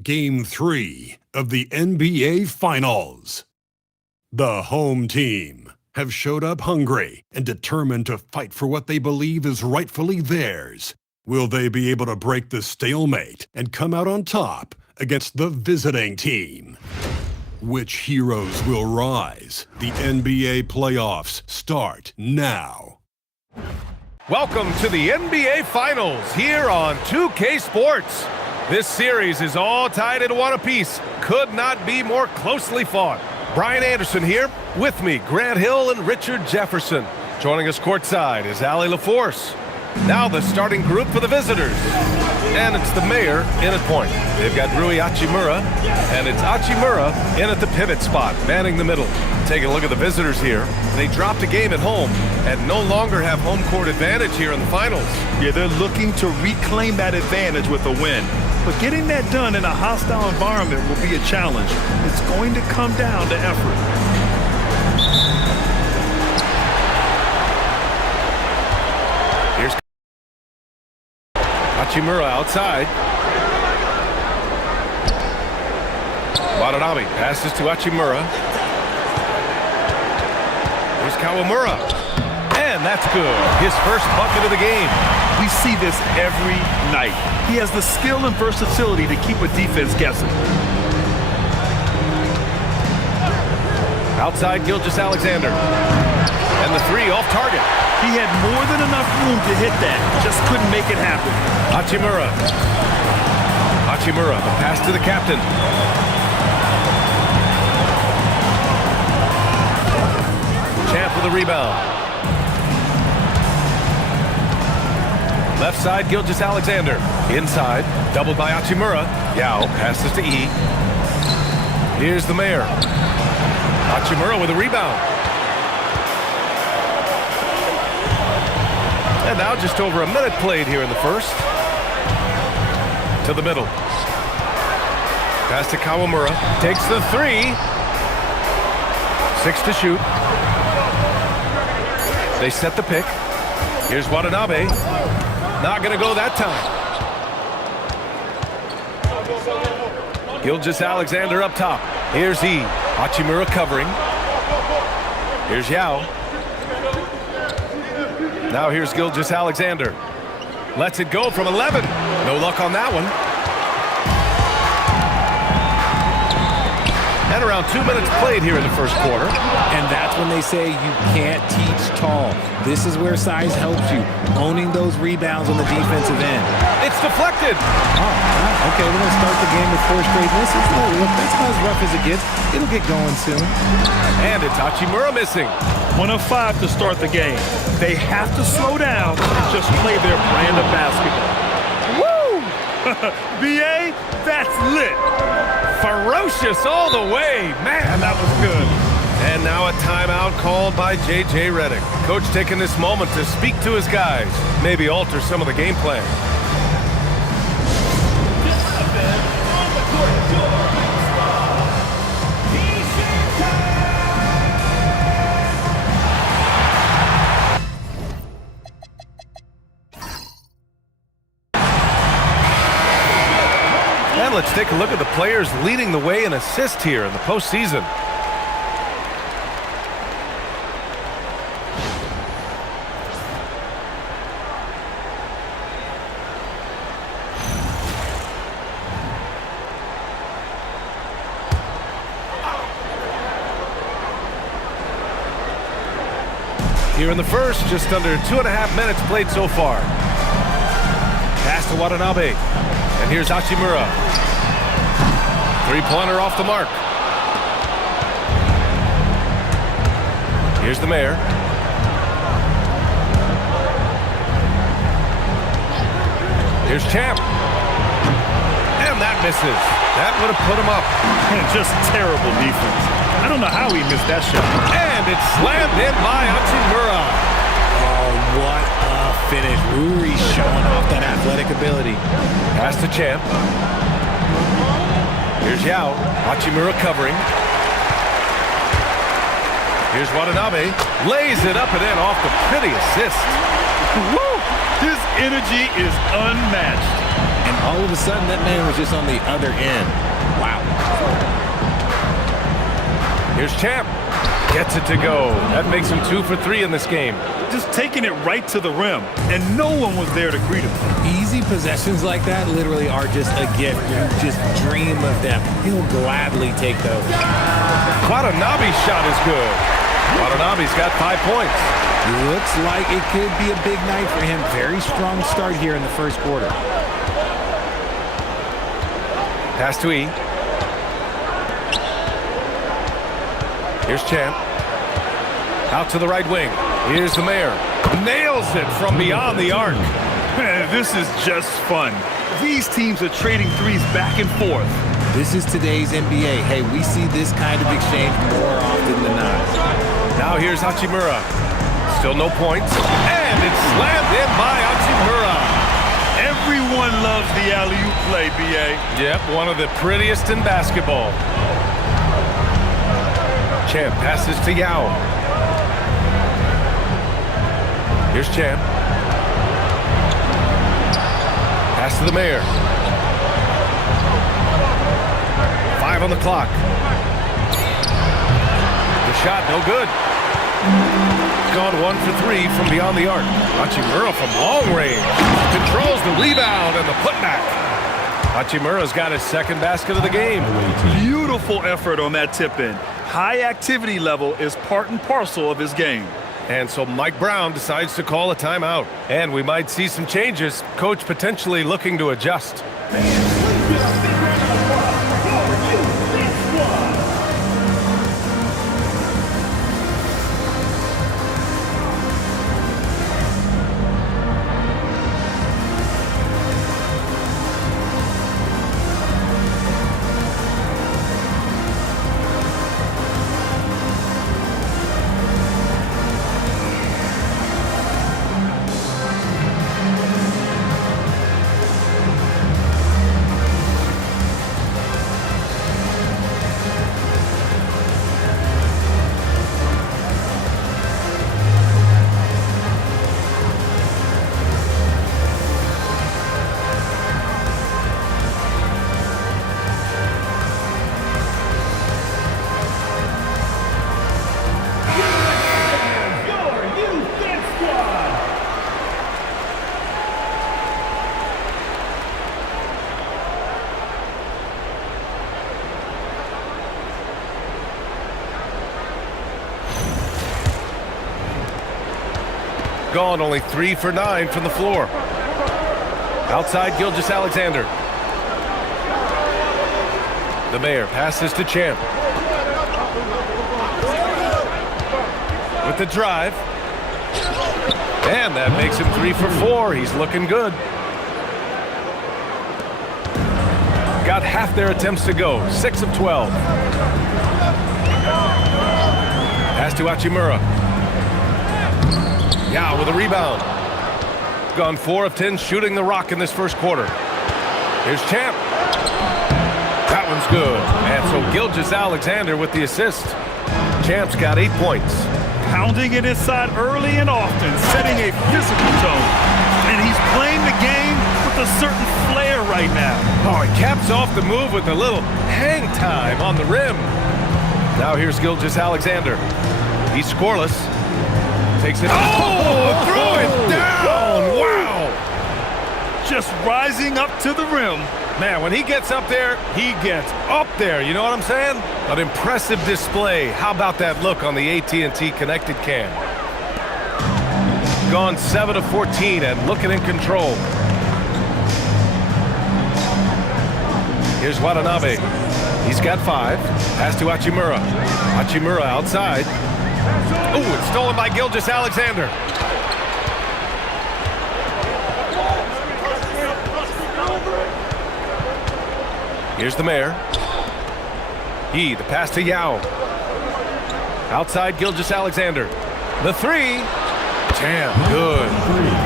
Game 3 of the NBA Finals. The home team have showed up hungry and determined to fight for what they believe is rightfully theirs. Will they be able to break the stalemate and come out on top against the visiting team? Which heroes will rise? The NBA playoffs start now. Welcome to the NBA Finals here on 2K Sports. This series is all tied into one apiece. Could not be more closely fought. Brian Anderson here. With me, Grant Hill and Richard Jefferson. Joining us courtside is Allie LaForce. Now the starting group for the visitors. And it's the mayor in at point. They've got Yuki Hachimura, and it's Hachimura in at the pivot spot, manning the middle. Taking a look at the visitors here. They dropped a game at home and no longer have home court advantage here in the finals. Yeah, they're looking to reclaim that advantage with a win. But getting that done in a hostile environment will be a challenge. It's going to come down to effort. Here's Hachimura outside. Watanabe passes to Hachimura. Here's Kawamura. And that's good. His first bucket of the game. We see this every night. He has the skill and versatility to keep a defense guessing. Outside Gilgeous-Alexander. And the three off target. He had more than enough room to hit that. Just couldn't make it happen. Hachimura. Hachimura, the pass to the captain. Champ with the rebound. Left side, Gilgeous-Alexander. Inside, doubled by Hachimura. Yao passes to E. Here's the mayor. Hachimura with a rebound. And now just over a minute played here in the first. To the middle. Pass to Kawamura. Takes the three. 6 to shoot. They set the pick. Here's Watanabe. Not going to go that time. Gilgeous-Alexander up top. Here's E. Hachimura covering. Here's Yao. Now here's Gilgeous-Alexander. Lets it go from 11. No luck on that one. And around 2 minutes played here in the first quarter. And that's when they say you can't teach tall. This is where size helps you. Owning those rebounds on the defensive end. It's deflected. Oh, okay, we're going to start the game with 4 straight misses. Look, that's about as rough as it gets. It'll get going soon. And it's Hachimura missing. 1 of 5 to start the game. They have to slow down and just play their brand of basketball. Woo! BA, that's lit. Ferocious all the way. Man, that was good. And now a timeout called by J.J. Redick. Coach taking this moment to speak to his guys. Maybe alter some of the game plan. And let's take a look at the players leading the way in assists here in the postseason. Here in the first, just under 2.5 minutes played so far. Pass to Watanabe. And here's Hachimura. Three-pointer off the mark. Here's the mayor. Here's Champ. And that misses. That would have put him up. Just terrible defense. I don't know how he missed that shot. And it's slammed in by Hachimura. Oh, what a finish. Ruri showing off that athletic ability. Pass to Champ. Here's Yao. Hachimura covering. Here's Watanabe. Lays it up and in off the pretty assist. Woo! His energy is unmatched. And All of a sudden, that man was just on the other end. Wow. Here's Champ. Gets it to go. That makes him 2 for 3 in this game. Just taking it right to the rim, and no one was there to greet him. Easy possessions like that literally are just a gift. You just dream of them. He'll gladly take those. Watanabe's shot is good. Watanabe's got 5 points. Looks like it could be a big night for him. Very strong start here in the first quarter. Pass to E. Here's Champ. Out to the right wing. Here's the mayor. Nails it from beyond the arc. Man, this is just fun. These teams are trading threes back and forth. This is today's NBA. Hey, we see this kind of exchange more often than not. Now here's Hachimura. Still no points. And it's slammed in by Hachimura. Everyone loves the alley-oop play, B.A. Yep, one of the prettiest in basketball. Champ passes to Yao. Here's Champ. Pass to the mayor. 5 on the clock. The shot, no good. Gone 1 for 3 from beyond the arc. Hachimura from long range. Controls the rebound and the putback. Hachimura's got his second basket of the game. Beautiful effort on that tip-in. High activity level is part and parcel of his game. And so Mike Brown decides to call a timeout. And we might see some changes. Coach potentially looking to adjust. Gone only 3 for 9 from the floor. Outside Gilgeous-Alexander. The mayor passes to Champ. With the drive. And that makes him 3 for 4. He's looking good. Got half their attempts to go. 6 of 12. Pass to Hachimura. Yao with a rebound. Gone 4 of 10 shooting the rock in this first quarter. Here's Champ. That one's good. And so Gilgeous-Alexander with the assist. Champ's got 8 points. Pounding it inside early and often, setting a physical tone. And he's playing the game with a certain flair right now. Oh, he caps off the move with a little hang time on the rim. Now here's Gilgeous-Alexander. He's scoreless. Takes it. Oh, throw it down. Wow. Just rising up to the rim. Man, when he gets up there, he gets up there. You know what I'm saying? An impressive display. How about that look on the AT&T connected cam? Gone 7 of 14 and looking in control. Here's Watanabe. He's got 5. Pass to Hachimura. Hachimura outside. Oh, it's stolen by Gilgeous-Alexander. Here's the mayor. The pass to Yao. Outside Gilgeous-Alexander. The 3. Damn, good.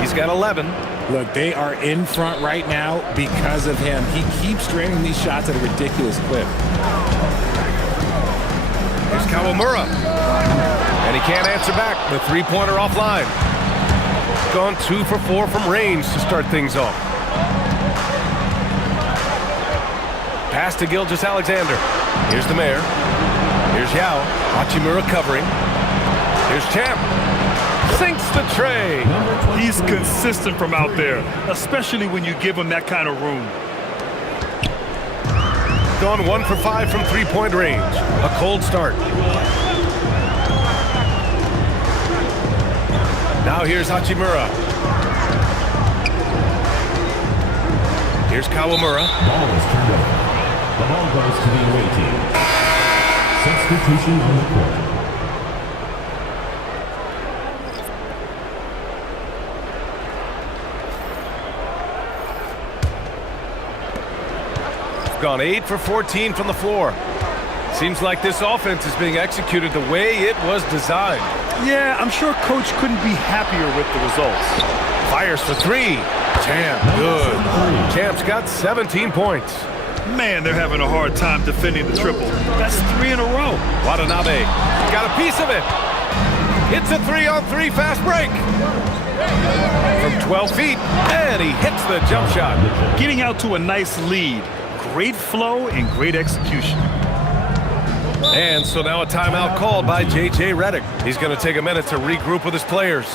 He's got 11. Look, they are in front right now because of him. He keeps draining these shots at a ridiculous clip. Here's Kawamura. And he can't answer back. The three-pointer offline. Gone 2 for 4 from range to start things off. Pass to Gilgeous-Alexander. Here's the mayor. Here's Yao. Hachimura covering. Here's Champ. Sinks the tray. He's consistent from out there, especially when you give him that kind of room. Gone 1 for 5 from three-point range. A cold start. Now here's Hachimura. Here's Kawamura. Ball is turned over. The ball goes to the away team. Substitution on the court. Gone 8 for 14 from the floor. Seems like this offense is being executed the way it was designed. Yeah, I'm sure Coach couldn't be happier with the results. Fires for three. Champ, good. Champ's got 17 points. Man, they're having a hard time defending the triple. That's 3 in a row. Watanabe got a piece of it. It's a 3-on-3 fast break. From 12 feet, and he hits the jump shot. Getting out to a nice lead. Great flow and great execution. And so now a timeout called by J.J. Redick. He's going to take a minute to regroup with his players.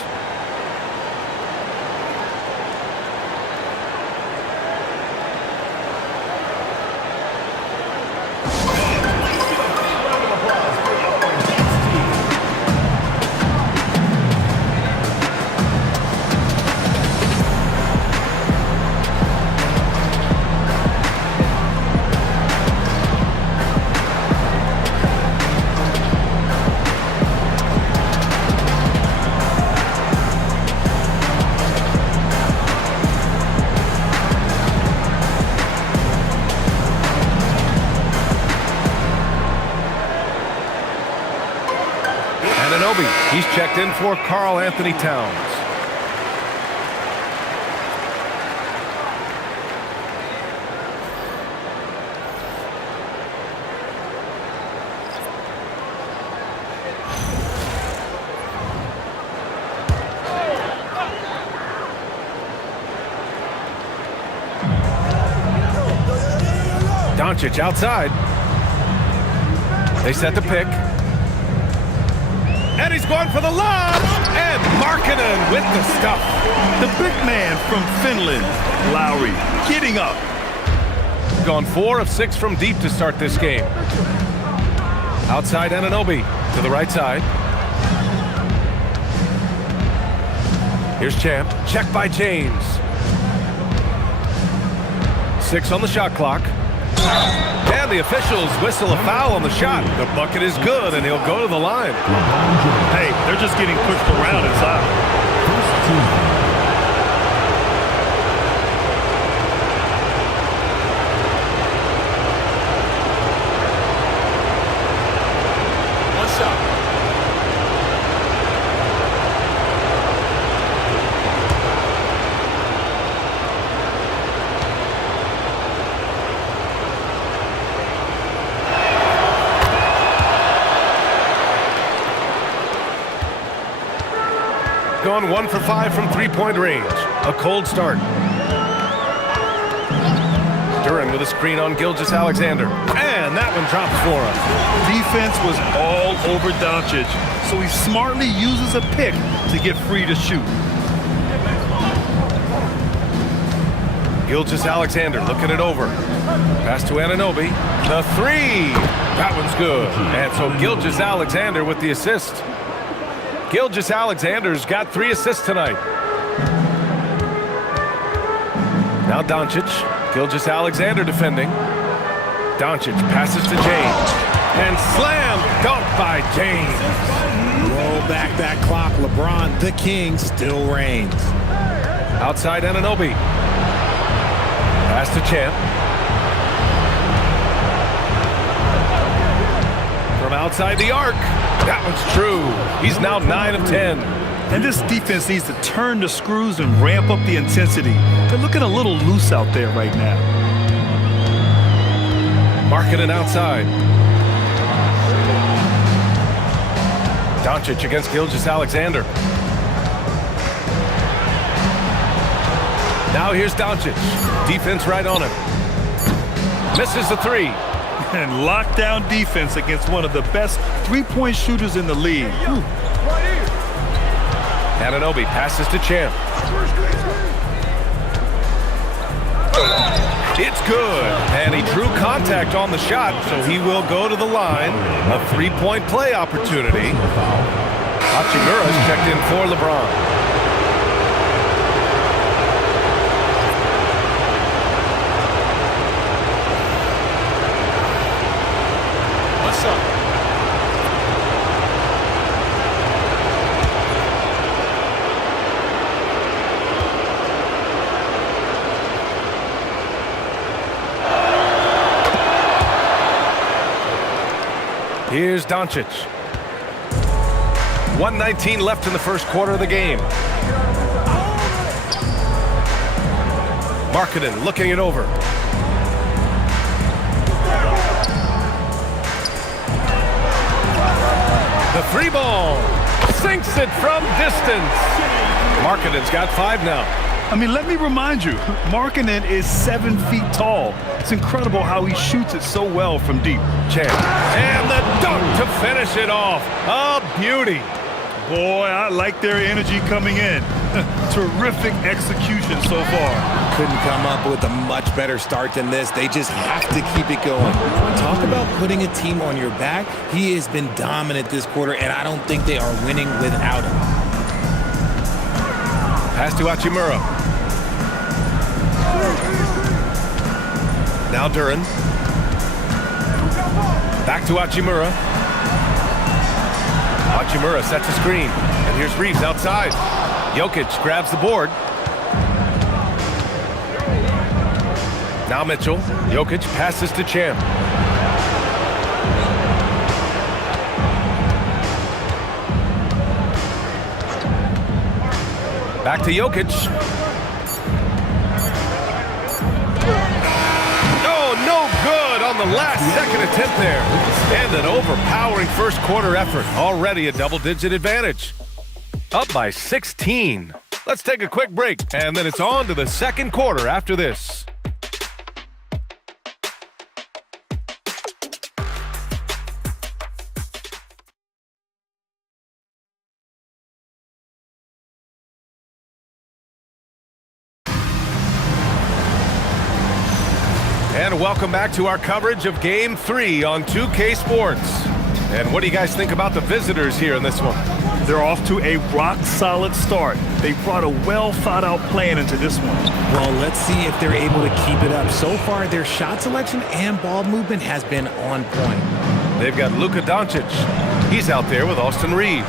He's checked in for Karl Anthony Towns. Doncic outside. They set the pick. And he's going for the lob. And Markkanen with the stuff. The big man from Finland, Lowry, getting up. Gone 4 of 6 from deep to start this game. Outside Anunoby to the right side. Here's Champ. Check by James. 6 on the shot clock. And the officials whistle a foul on the shot. The bucket is good, and he'll go to the line. Hey, they're just getting pushed around inside. Gone 1 for 5 from three-point range. A cold start. Duran with a screen on Gilgeous-Alexander. And that one drops for him. Defense was all over Doncic, so he smartly uses a pick to get free to shoot. Gilgeous-Alexander looking it over. Pass to Anunoby. The three. That one's good. And so Gilgeous-Alexander with the assist. Gilgeous-Alexander's got 3 assists tonight. Now Doncic. Gilgeous-Alexander defending. Doncic passes to James. And slam dunk by James. Roll back that clock. LeBron, the king, still reigns. Outside Anunoby. Pass to Champ. From outside the arc. That one's true. He's now 9 of 10. And this defense needs to turn the screws and ramp up the intensity. They're looking a little loose out there right now. Markkanen outside. Doncic against Gilgeous-Alexander. Now here's Doncic. Defense right on him. Misses the three. And lockdown defense against one of the best three-point shooters in the league. Anunoby passes to Champ. It's good. And he drew contact on the shot, so he will go to the line. A three-point play opportunity. Hachimura is checked in for LeBron. Here's Doncic. 1:19 left in the first quarter of the game. Markkanen looking it over. The three ball. Sinks it from distance. Markkanen's got 5 now. I mean, let me remind you, Markkanen is 7 feet tall. It's incredible how he shoots it so well from deep. Champ. And the dunk to finish it off. A beauty. Boy, I like their energy coming in. Terrific execution so far. Couldn't come up with a much better start than this. They just have to keep it going. Talk about putting a team on your back. He has been dominant this quarter, and I don't think they are winning without him. Pass to Hachimura. Now Duren. Back to Hachimura. Hachimura sets a screen. And here's Reeves outside. Jokic grabs the board. Now Mitchell. Jokic passes to Champ. Back to Jokic. Oh, no good on the last second attempt there. And an overpowering first quarter effort. Already a double-digit advantage. Up by 16. Let's take a quick break, and then it's on to the second quarter after this. And welcome back to our coverage of Game 3 on 2K Sports. And what do you guys think about the visitors here in this one? They're off to a rock-solid start. They brought a well-thought-out plan into this one. Well, let's see if they're able to keep it up. So far, their shot selection and ball movement has been on point. They've got Luka Doncic. He's out there with Austin Reeves.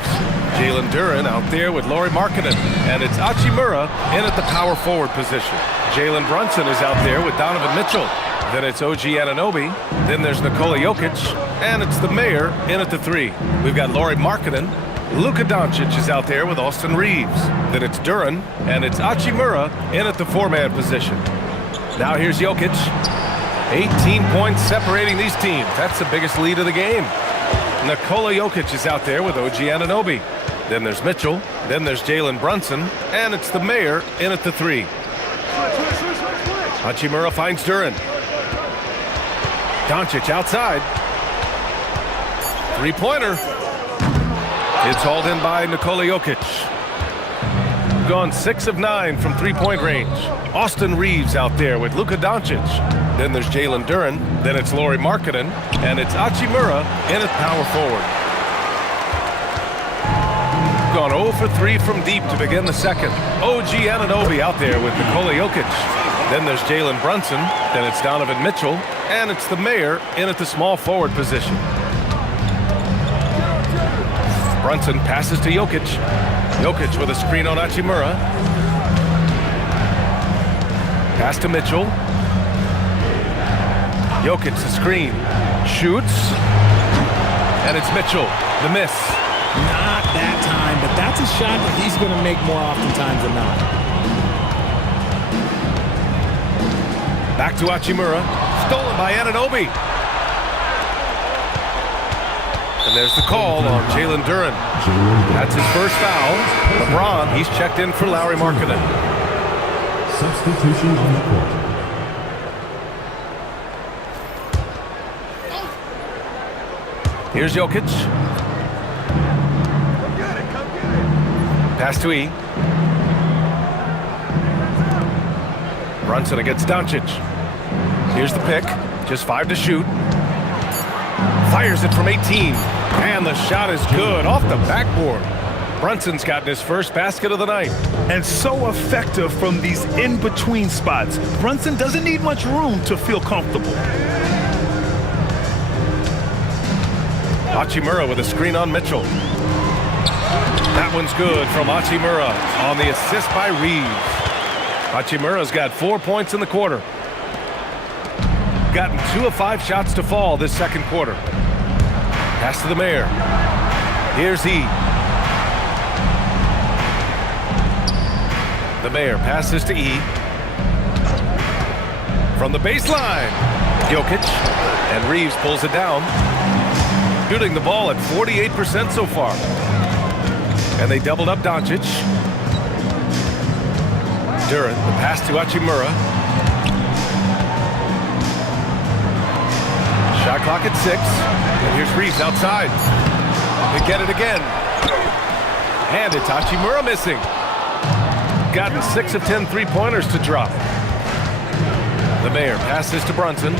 Jalen Duren out there with Lauri Markkanen. And it's Hachimura in at the power forward position. Jalen Brunson is out there with Donovan Mitchell. Then it's OG Anunoby. Then there's Nikola Jokic. And it's the mayor in at the 3. We've got Lauri Markkanen. Luka Doncic is out there with Austin Reeves. Then it's Duren. And it's Hachimura in at the 4-man position. Now here's Jokic. 18 points separating these teams. That's the biggest lead of the game. Nikola Jokic is out there with OG Anunoby. Then there's Mitchell. Then there's Jalen Brunson. And it's the mayor in at the 3. Hachimura finds Duren. Doncic outside. Three-pointer. It's hauled in by Nikola Jokic. Gone 6 of 9 from three-point range. Austin Reeves out there with Luka Doncic. Then there's Jalen Duren. Then it's Lauri Markkanen. And it's Hachimura in at power forward. Gone 0 for 3 from deep to begin the second. OG Anunoby out there with Nikola Jokic. Then there's Jalen Brunson. Then it's Donovan Mitchell. And it's the mayor in at the small forward position. Brunson passes to Jokic. Jokic with a screen on Hachimura. Pass to Mitchell. Jokic the screen. Shoots. And it's Mitchell. The miss. Not that time, but that's a shot that he's going to make more oftentimes than not. Back to Hachimura. Stolen by Anunoby. And there's the call on Jalen Duren. That's his first foul. LeBron, he's checked in for Lauri Markkanen. Substitution on the court. Here's Jokic. Pass to E. Brunson against Doncic. Here's the pick. Just 5 to shoot. Fires it from 18. And the shot is good off the backboard. Brunson's gotten his first basket of the night. And so effective from these in-between spots. Brunson doesn't need much room to feel comfortable. Hachimura with a screen on Mitchell. That one's good from Hachimura on the assist by Reeves. Hachimura's got 4 points in the quarter. Gotten 2 of 5 shots to fall this second quarter. Pass to the Mayor. Here's E. The Mayor passes to E. From the baseline. Jokic. And Reeves pulls it down. Shooting the ball at 48% so far. And they doubled up Doncic. Duren, the pass to Hachimura. Shot clock at 6. And here's Reeves outside. They get it again. And it's Hachimura missing. Gotten 6 of 10 three-pointers to drop. The Mayor passes to Brunson.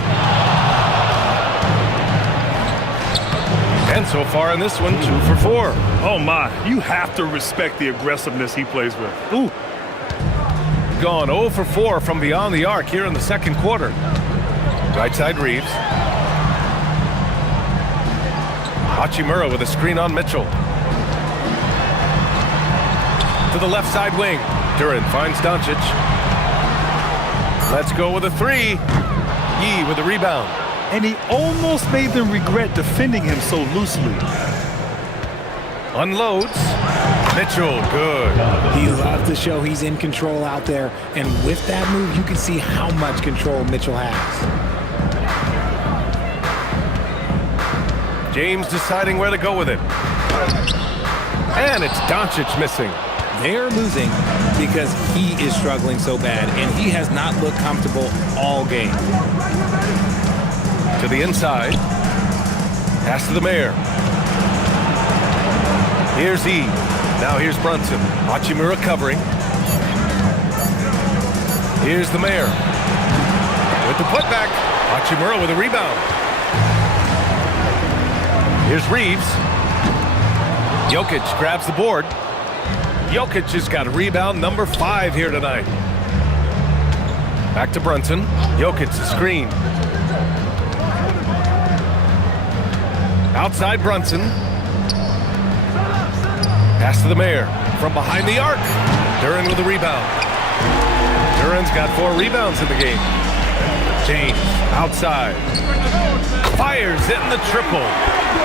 And so far in this one, 2 for 4. Oh my, you have to respect the aggressiveness he plays with. Ooh. Gone 0 for 4 from beyond the arc here in the second quarter. Right side Reeves. Hachimura with a screen on Mitchell. To the left side wing. Duren finds Doncic. Let's go with a 3. Yee with the rebound. And he almost made them regret defending him so loosely. Unloads. Mitchell, good. He loves to show he's in control out there. And with that move, you can see how much control Mitchell has. James deciding where to go with it. And it's Doncic missing. They're losing because he is struggling so bad, and he has not looked comfortable all game. To the inside. Pass to the Mayor. Here's E. Now here's Brunson. Hachimura covering. Here's the Mayor. With the putback. Hachimura with a rebound. Here's Reeves. Jokic grabs the board. Jokic has got a rebound number 5 here tonight. Back to Brunson. Jokic the screen. Outside Brunson. Pass to the Mayor. From behind the arc. Duren with the rebound. Duren's got 4 rebounds in the game. James outside. Fires hitting the triple.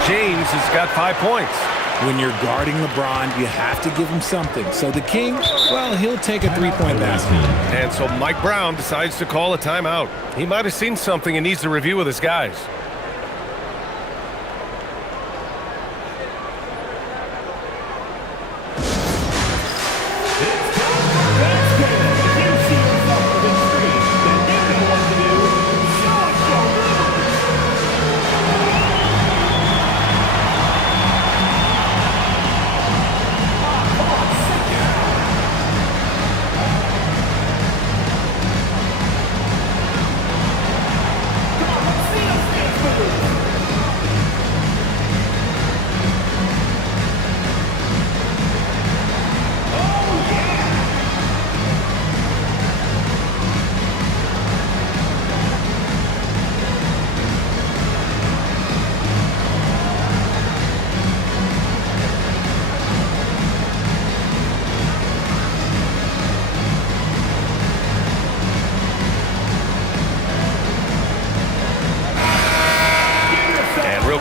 James has got 5 points. When you're guarding LeBron, you have to give him something. So the King, well, he'll take a 3-point basket. And so Mike Brown decides to call a timeout. He might have seen something and needs to review with his guys.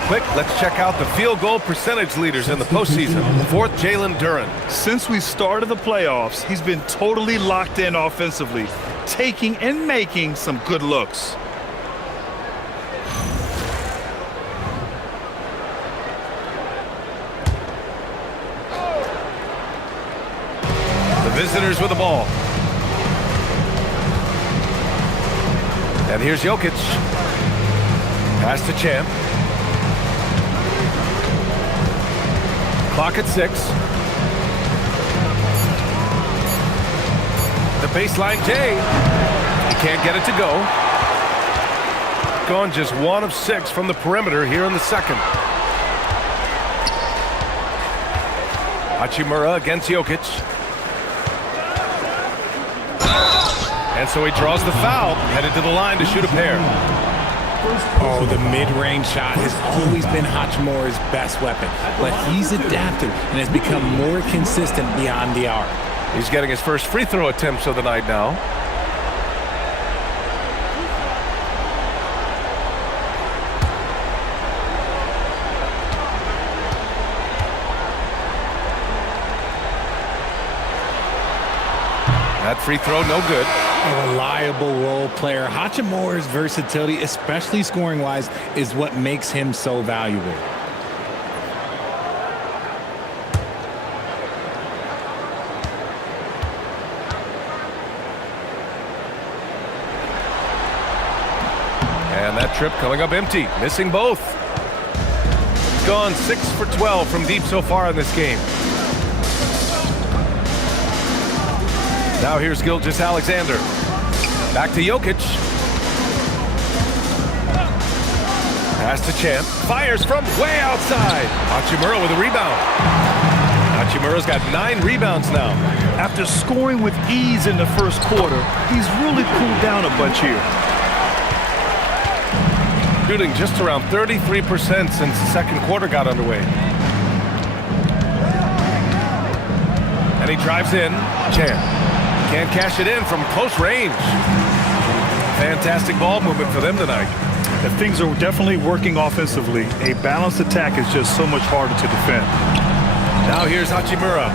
Quick, let's check out the field goal percentage leaders in the postseason. 4th, Jalen Duren. Since we started the playoffs, he's been totally locked in offensively, taking and making some good looks. The visitors with the ball. And here's Jokic. Pass to Champ. Clock at 6. The baseline J. He can't get it to go. Gone just 1 of 6 from the perimeter here in the second. Hachimura against Jokic. And so he draws the foul, headed to the line to shoot a pair. Oh, the mid-range shot has always been Hachimura's best weapon, but he's adapted and has become more consistent beyond the arc. He's getting his first free throw attempts of the night now. That free throw, no good. A reliable role player. Hachimura's versatility, especially scoring-wise, is what makes him so valuable. And that trip coming up empty, missing both. He's gone 6 for 12 from deep so far in this game. Now here's Gilgeous-Alexander. Back to Jokic. Pass to Champ. Fires from way outside. Hachimura with a rebound. Hachimura's got 9 rebounds now. After scoring with ease in the first quarter, he's really cooled down a bunch here. Shooting just around 33% since the second quarter got underway. And he drives in. Champ. Can't cash it in from close range. Fantastic ball movement for them tonight. The things are definitely working offensively. A balanced attack is just so much harder to defend. Now here's Hachimura.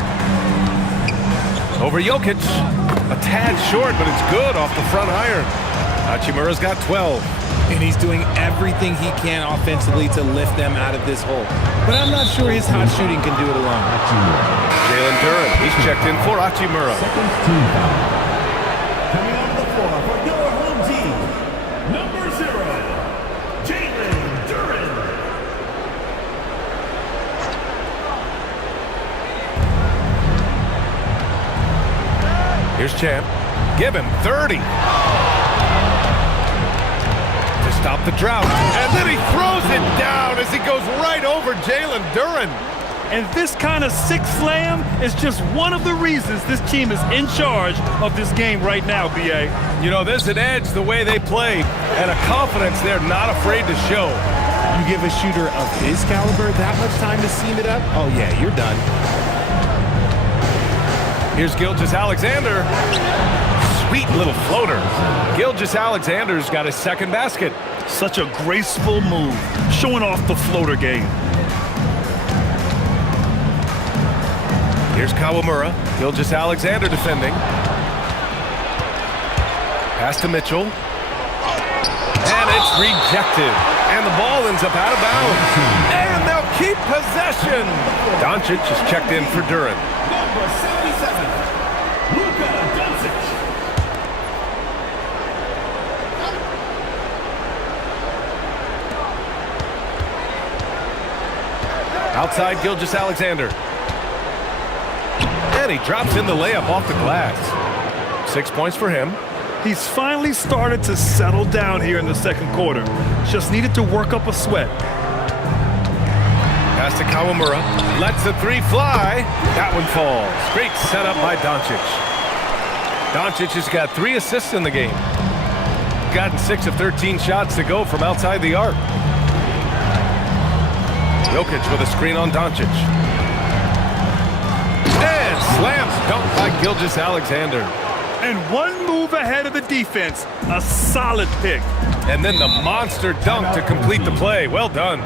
Over Jokic. A tad short, but it's good off the front iron. Hachimura's got 12. And he's doing everything he can offensively to lift them out of this hole. But I'm not sure his hot shooting can do it alone. Jalen Duren, he's checked in for Hachimura. Second team foul. Coming on the floor for your home team, number 0, Jalen Duren. Here's Champ. Give him 30. To stop the drought. And then he throws it down as he goes right over Jalen Duren. And this kind of sick slam is just one of the reasons this team is in charge of this game right now, B.A. You know, there's an edge the way they play and a confidence they're not afraid to show. You give a shooter of his caliber that much time to seam it up? Oh, yeah, you're done. Here's Gilgeous-Alexander. Sweet little floater. Gilgeous-Alexander's got his second basket. Such a graceful move, showing off the floater game. Here's Kawamura. Gilgeous-Alexander defending. Pass to Mitchell. And it's rejected. And the ball ends up out of bounds. And they'll keep possession. Doncic is checked in for Duren. Number 77, Luka Doncic. Outside Gilgeous-Alexander. And he drops in the layup off the glass. 6 points for him. He's finally started to settle down here in the second quarter. Just needed to work up a sweat. Pass to Kawamura. Lets the 3 fly. That one falls. Great setup by Doncic. Doncic has got 3 assists in the game. Gotten 6 of 13 shots to go from outside the arc. Jokic with a screen on Doncic. And slams dunk by Gilgeous-Alexander. And one move ahead of the defense. A solid pick. And then the monster dunk to complete the play. Well done.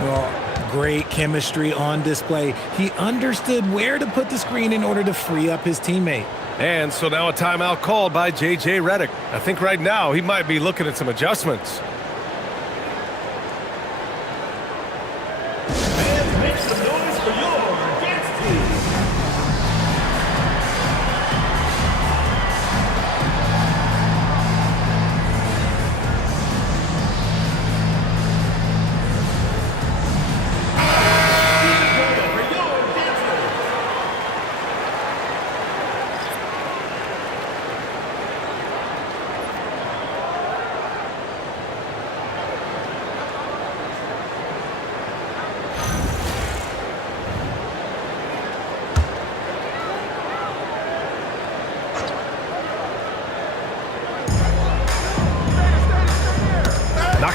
Well, great chemistry on display. He understood where to put the screen in order to free up his teammate. And so now a timeout called by J.J. Redick. I think right now he might be looking at some adjustments. And make some noise for your dance team. For your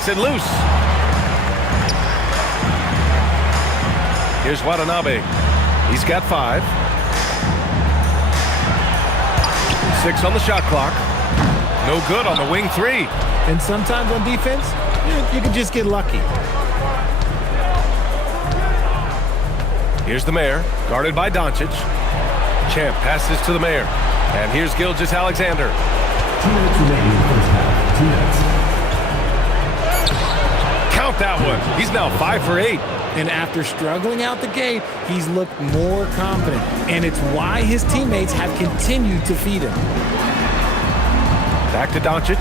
knocks it loose. Here's Watanabe. He's got 5. 6 on the shot clock. No good on the wing 3. And sometimes on defense, you can just get lucky. Here's the Mayor, guarded by Doncic. Champ passes to the Mayor. And here's Gilgeous-Alexander. 2 minutes remaining in the first half. 2 minutes. Count that one. He's now 5 for 8. And after struggling out the gate, he's looked more confident. And it's why his teammates have continued to feed him. Back to Doncic.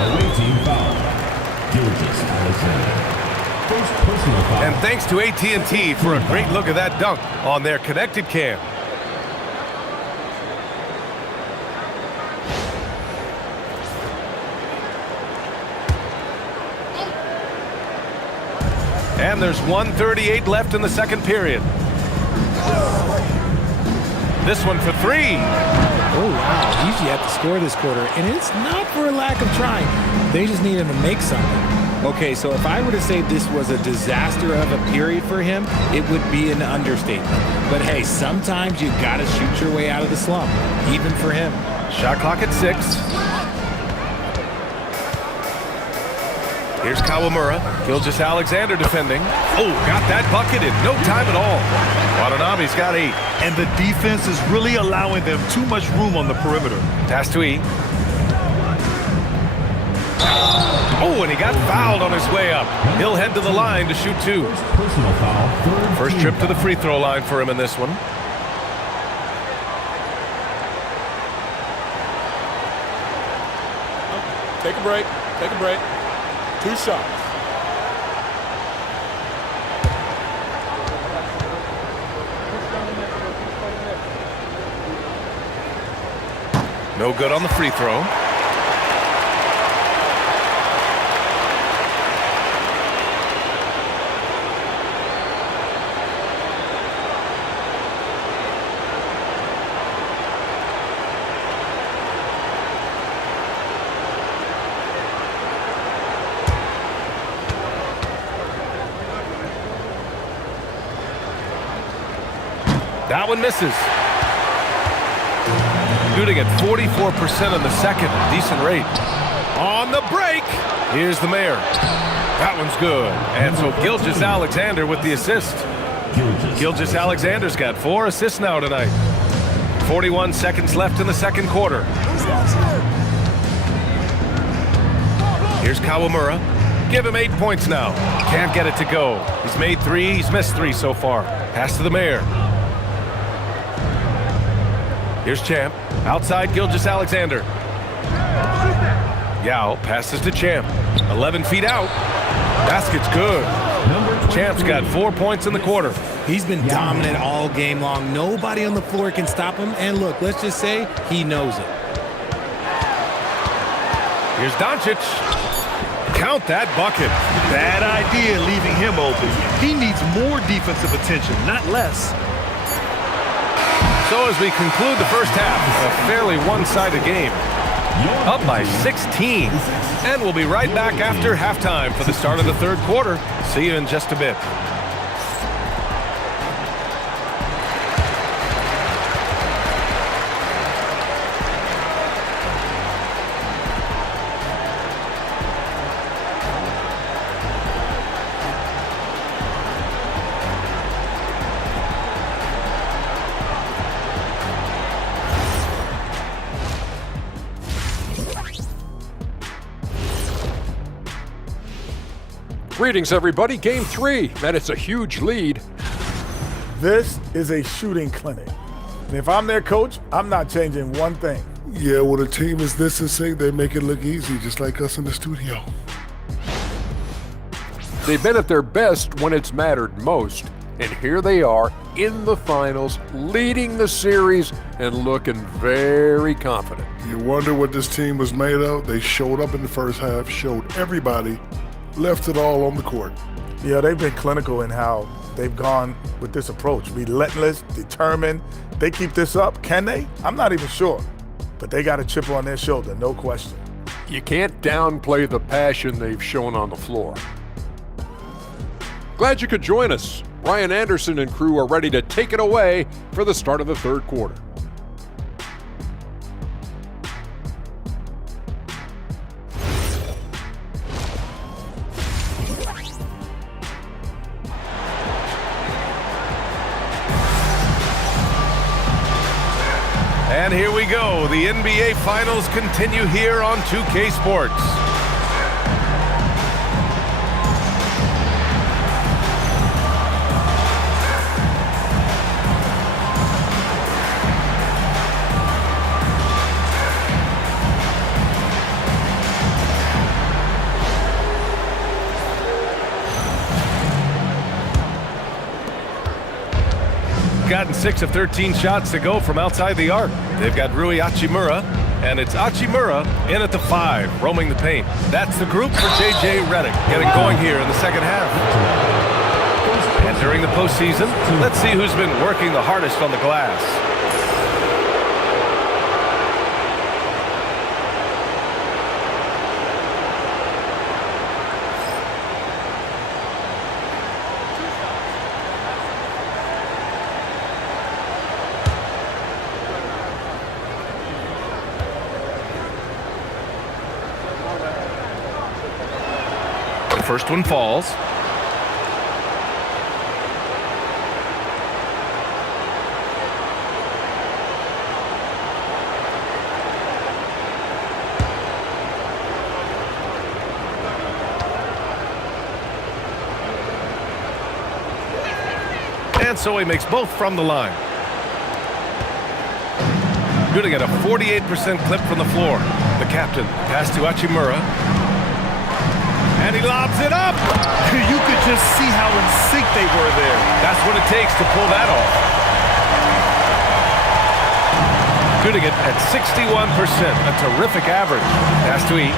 Away team foul. Gilgeous-Alexander. First personal foul. And thanks to AT&T for a great look at that dunk on their connected cam. And there's 1:38 left in the second period. This one for 3. Oh, wow. He's yet to score this quarter. And it's not for a lack of trying. They just need him to make something. Okay, so if I were to say this was a disaster of a period for him, it would be an understatement. But hey, sometimes you gotta shoot your way out of the slump, even for him. Shot clock at 6. Here's Kawamura. Gilgeous-Alexander defending. Oh, got that bucket in no time at all. Watanabe's got 8. And the defense is really allowing them too much room on the perimeter. Pass to E. Oh, and he got fouled on his way up. He'll head to the line to shoot 2. Personal foul. First trip to the free throw line for him in this one. Take a break. Take a break. 2 shots. No good on the free throw. That one misses. Shooting at 44% in the second, decent rate. On the break, here's the Mayor. That one's good. And so Gilgeous-Alexander with the assist. Gilgeous-Alexander's got 4 assists now tonight. 41 seconds left in the second quarter. Here's Kawamura. Give him 8 points now. Can't get it to go. He's made 3, he's missed 3 so far. Pass to the Mayor. Here's Champ. Outside Gilgeous-Alexander. Yao passes to Champ. 11 feet out. Basket's good. Champ's got 4 points in the quarter. He's been dominant all game long. Nobody on the floor can stop him. And look, let's just say he knows it. Here's Doncic. Count that bucket. Bad idea leaving him open. He needs more defensive attention, not less. So as we conclude the first half, a fairly one-sided game. Up by 16. And we'll be right back after halftime for the start of the third quarter. See you in just a bit. Greetings, everybody. Game 3, and it's a huge lead. This is a shooting clinic. And if I'm their coach, I'm not changing one thing. Yeah, when a team is this insane, they make it look easy, just like us in the studio. They've been at their best when it's mattered most. And here they are in the finals, leading the series and looking very confident. You wonder what this team was made of? They showed up in the first half, showed everybody, left it all on the court. Yeah, they've been clinical in how they've gone with this approach. Relentless, determined. They keep this up. Can they? I'm not even sure. but they got a chip on their shoulder, no question. You can't downplay the passion they've shown on the floor. Glad you could join us. Ryan Anderson and crew are ready to take it away for the start of the third quarter. And here we go. The NBA Finals continue here on 2K Sports. Gotten 6 of 13 shots to go from outside the arc. They've got Rui Hachimura, and it's Hachimura in at the 5, roaming the paint. That's the group for J.J. Redick, getting going here in the second half. And during the postseason, let's see who's been working the hardest on the glass. First one falls. And so he makes both from the line. Good to get a 48% clip from the floor. The captain pass to Hachimura. And he lobs it up. You could just see how in sync they were there. That's what it takes to pull that off. Shooting it at 61%, a terrific average. Pass to E.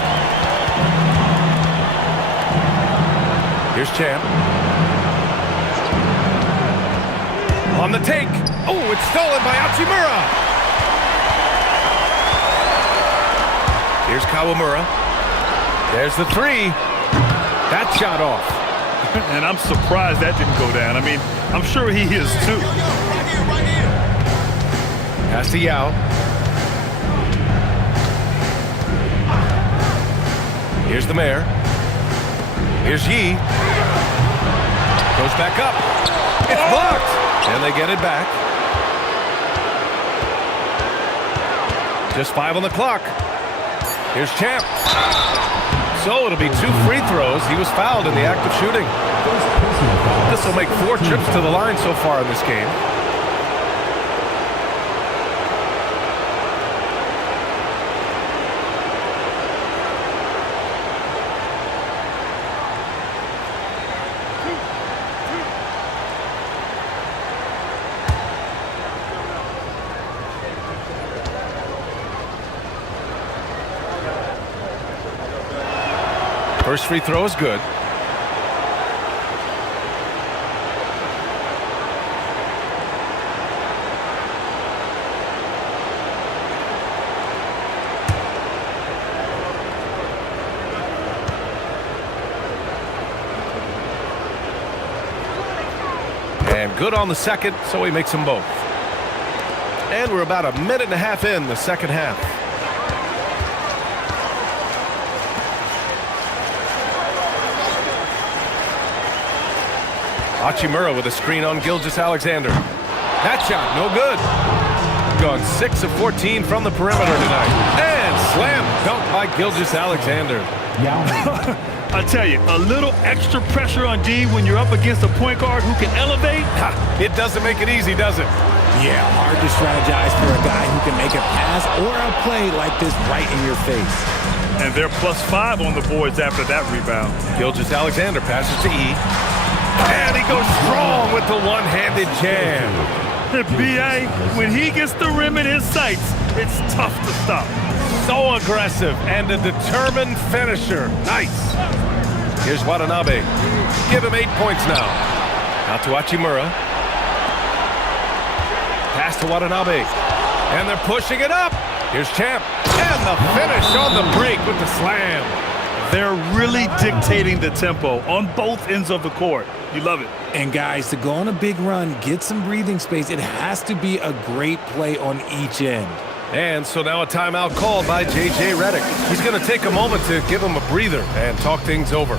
Here's Champ. On the take. Oh, it's stolen by Hachimura. Here's Kawamura. There's the 3. That shot off. And I'm surprised that didn't go down. I mean, I'm sure he is too. Pass to Yao. Here's the mayor. Here's Yi. Goes back up. It's blocked. And they get it back. Just 5 on the clock. Here's Champ. So it'll be 2 free throws. He was fouled in the act of shooting. This will make 4 trips to the line so far in this game. First free throw is good. And good on the second, so he makes them both. And we're about a minute and a half in the second half. Hachimura with a screen on Gilgeous-Alexander. That shot, no good. Gone 6 of 14 from the perimeter tonight. And slam dunk by Gilgeous-Alexander. I tell you, a little extra pressure on D when you're up against a point guard who can elevate. It doesn't make it easy, does it? Yeah, hard to strategize for a guy who can make a pass or a play like this right in your face. And they're +5 on the boards after that rebound. Gilgeous-Alexander passes to E. And he goes strong with the one-handed jam. B.A., when he gets the rim in his sights, it's tough to stop. So aggressive and a determined finisher. Nice. Here's Watanabe. Give him 8 points now. Out to Hachimura. Pass to Watanabe. And they're pushing it up. Here's Champ. And the finish on the break with the slam. They're really dictating the tempo on both ends of the court. You love it. And guys, to go on a big run, get some breathing space, it has to be a great play on each end. And so now a timeout called by J.J. Redick. He's going to take a moment to give him a breather and talk things over.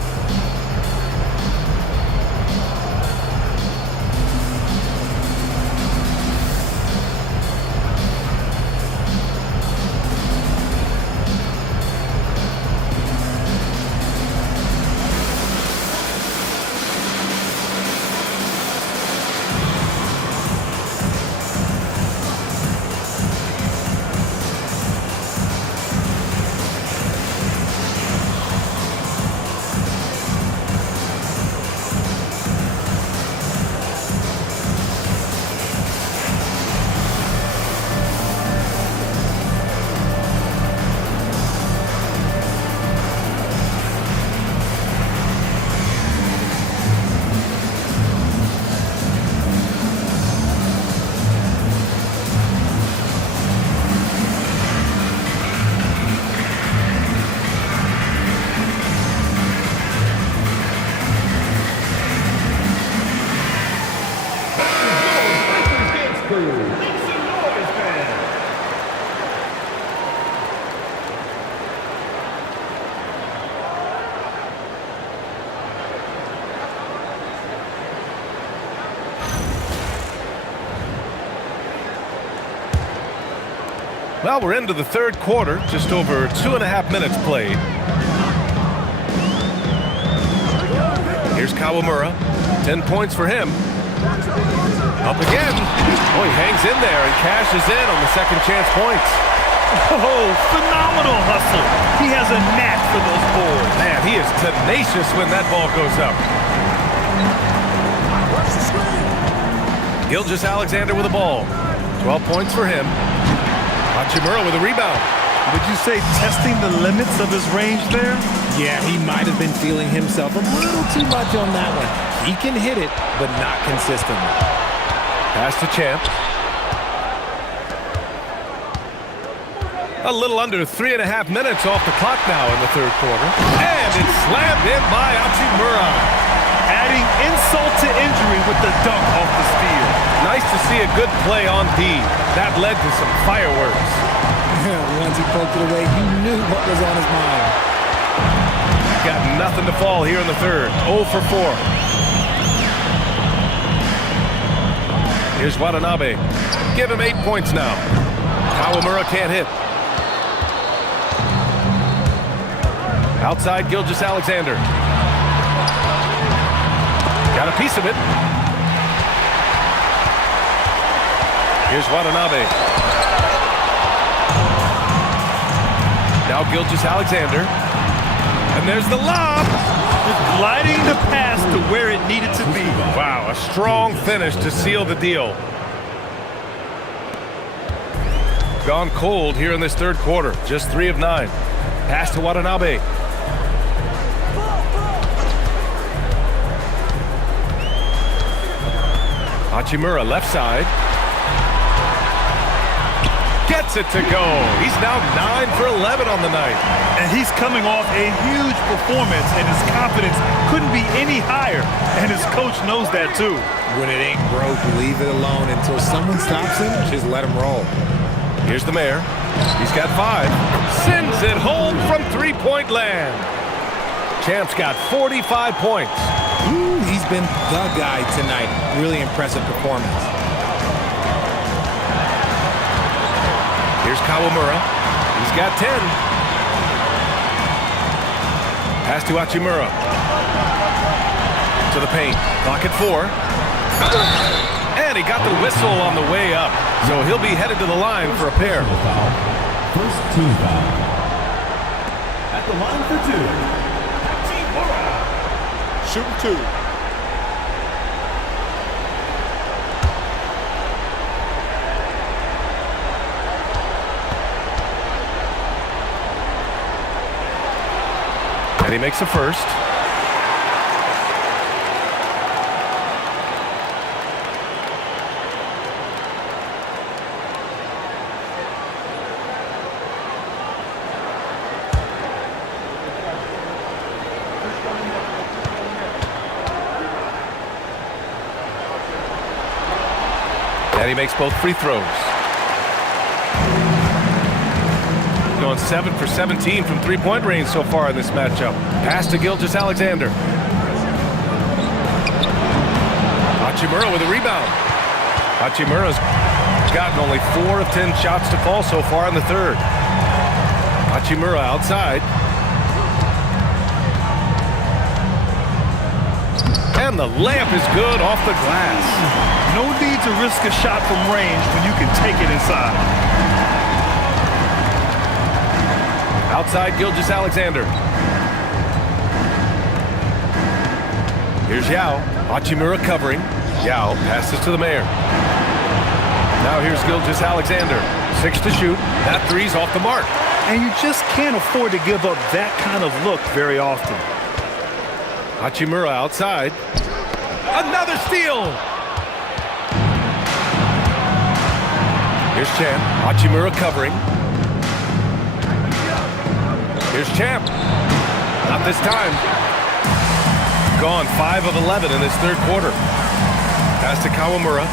Well, we're into the third quarter, just over 2.5 minutes played. Here's Kawamura, 10 points for him. Up again. Oh, he hangs in there and cashes in on the second chance points. Oh, phenomenal hustle. He has a knack for those boards. Man, he is tenacious when that ball goes up. Gilgeous-Alexander with the ball. 12 points for him. Hachimura with a rebound. Would you say testing the limits of his range there? Yeah, he might have been feeling himself a little too much on that one. He can hit it, but not consistently. Pass to Champ. A little under 3.5 minutes off the clock now in the third quarter. And it's slammed in by Hachimura. Adding insult to injury with the dunk off the steal. Nice to see a good play on D. That led to some fireworks. Once he poked it away, you knew what was on his mind. Got nothing to fall here in the third. 0 for 4. Here's Watanabe. Give him 8 points now. Kawamura can't hit. Outside Gilgeous-Alexander. Got a piece of it. Here's Watanabe. Now Gilgeous-Alexander. And there's the lob. Just gliding the pass to where it needed to be. Wow, a strong finish to seal the deal. Gone cold here in this third quarter. Just 3 of 9. Pass to Watanabe. Hachimura left side. Gets it to go. He's now 9 for 11 on the night. And he's coming off a huge performance, and his confidence couldn't be any higher. And his coach knows that too. When it ain't broke, leave it alone until someone stops him. Just let him roll. Here's the mayor. He's got 5. Sends it home from three-point land. Champ's got 45 points. Ooh, he's been the guy tonight. Really impressive performance. Here's Kawamura. He's got 10. Pass to Hachimura. To the paint. Clock at 4. And he got the whistle on the way up. So he'll be headed to the line for a pair. First team foul. At the line for 2. Shooting 2. And he makes a first. And he makes both free throws. Going 7 for 17 from three-point range so far in this matchup. Pass to Gilgeous-Alexander. Hachimura with a rebound. Hachimura's gotten only 4 of 10 shots to fall so far in the third. Hachimura outside. And the layup is good off the glass. No need to risk a shot from range when you can take it inside. Outside Gilgeous-Alexander. Here's Yao. Hachimura covering. Yao passes to the mayor. Now here's Gilgeous-Alexander. 6 to shoot. That three's off the mark. And you just can't afford to give up that kind of look very often. Hachimura outside. Another steal! Here's Champ. Hachimura covering. Here's Champ. Not this time. Gone 5 of 11 in this third quarter. Pass to Kawamura.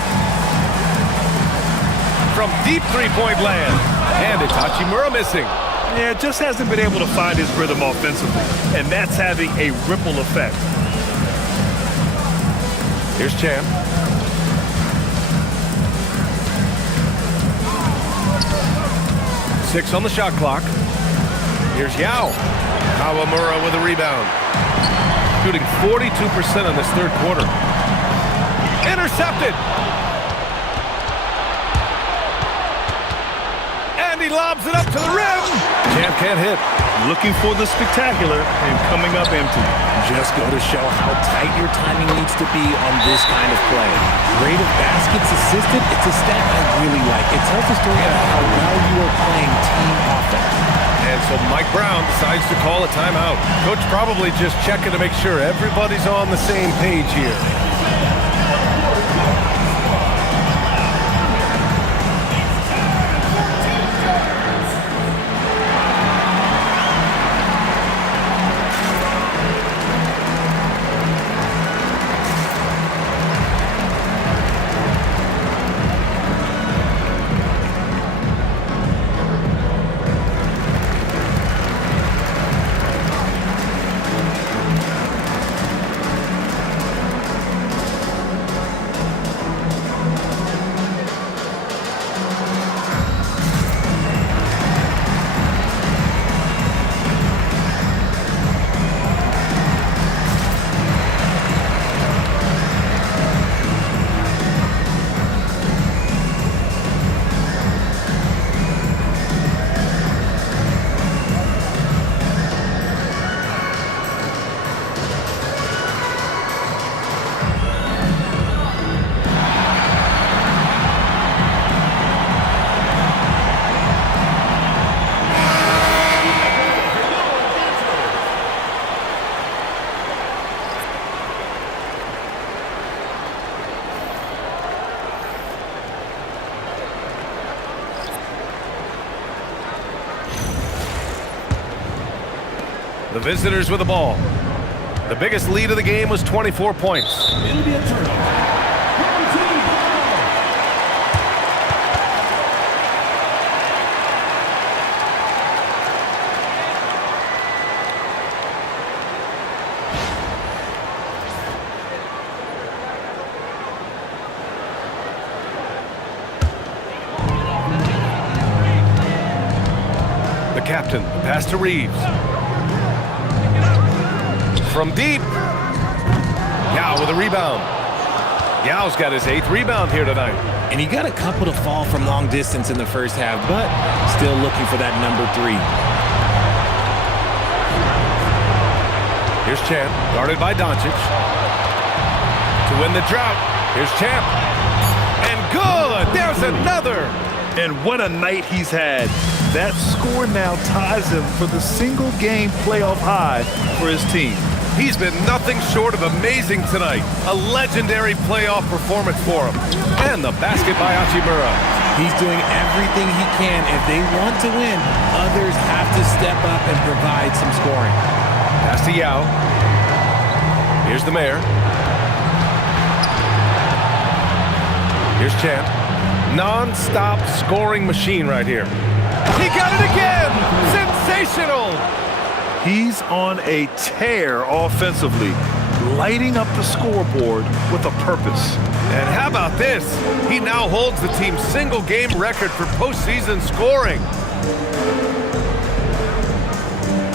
From deep three-point land. And it's Hachimura missing. Yeah, just hasn't been able to find his rhythm offensively. And that's having a ripple effect. Here's Champ. Six on the shot clock. Here's Yao. Kawamura with a rebound. Shooting 42% in this third quarter. Intercepted. And he lobs it up to the rim. Champ can't hit. Looking for the spectacular and coming up empty. Just go to show how tight your timing needs to be on this kind of play. Rate of baskets assisted, it's a stat I really like. It tells a story about how well you are playing team offense. And so Mike Brown decides to call a timeout. Coach probably just checking to make sure everybody's on the same page here. The visitors with the ball. The biggest lead of the game was 24 points. It'll be a turnover. The captain, pass to Reeves. From deep. Yao with a rebound. Yao's got his 8th rebound here tonight. And he got a couple to fall from long distance in the first half, but still looking for that number 3. Here's Champ, guarded by Doncic. To win the drought, here's Champ. And good! There's another! And what a night he's had. That score now ties him for the single-game playoff high for his team. He's been nothing short of amazing tonight. A legendary playoff performance for him. And the basket by Hachimura. He's doing everything he can. If they want to win, others have to step up and provide some scoring. Pass to Yao. Here's the mayor. Here's Champ. Non-stop scoring machine right here. He got it again! Sensational! He's on a tear offensively, lighting up the scoreboard with a purpose. And how about this? He now holds the team's single-game record for postseason scoring.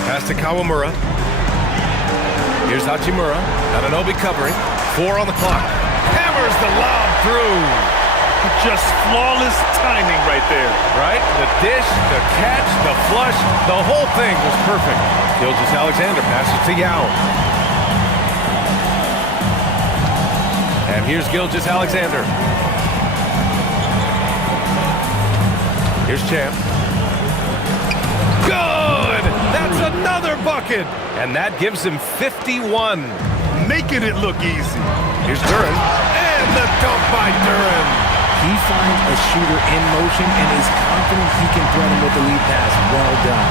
Pass to Kawamura. Here's Hachimura. Ananobi covering. 4 on the clock. Hammers the lob through. Just flawless timing right there. Right? The dish, the catch, the flush, the whole thing was perfect. Gilgeous-Alexander passes to Yao. And here's Gilgeous-Alexander. Here's Champ. Good! That's another bucket! And that gives him 51. Making it look easy. Here's Duren. And the dunk by Duren. He finds a shooter in motion and is confident he can thread him with the lead pass. Well done.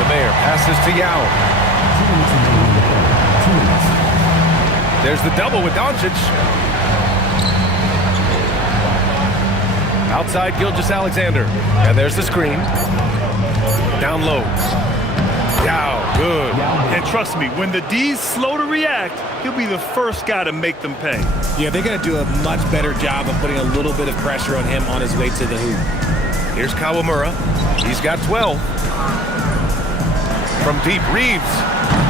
The Mayor passes to Yao. There's the double with Doncic. Outside Gilgeous-Alexander. And there's the screen. Down low. Yao, good. And trust me, when the D's slow to react, he'll be the first guy to make them pay. Yeah, they're going to do a much better job of putting a little bit of pressure on him on his way to the hoop. Here's Kawamura. He's got 12. From deep, Reeves.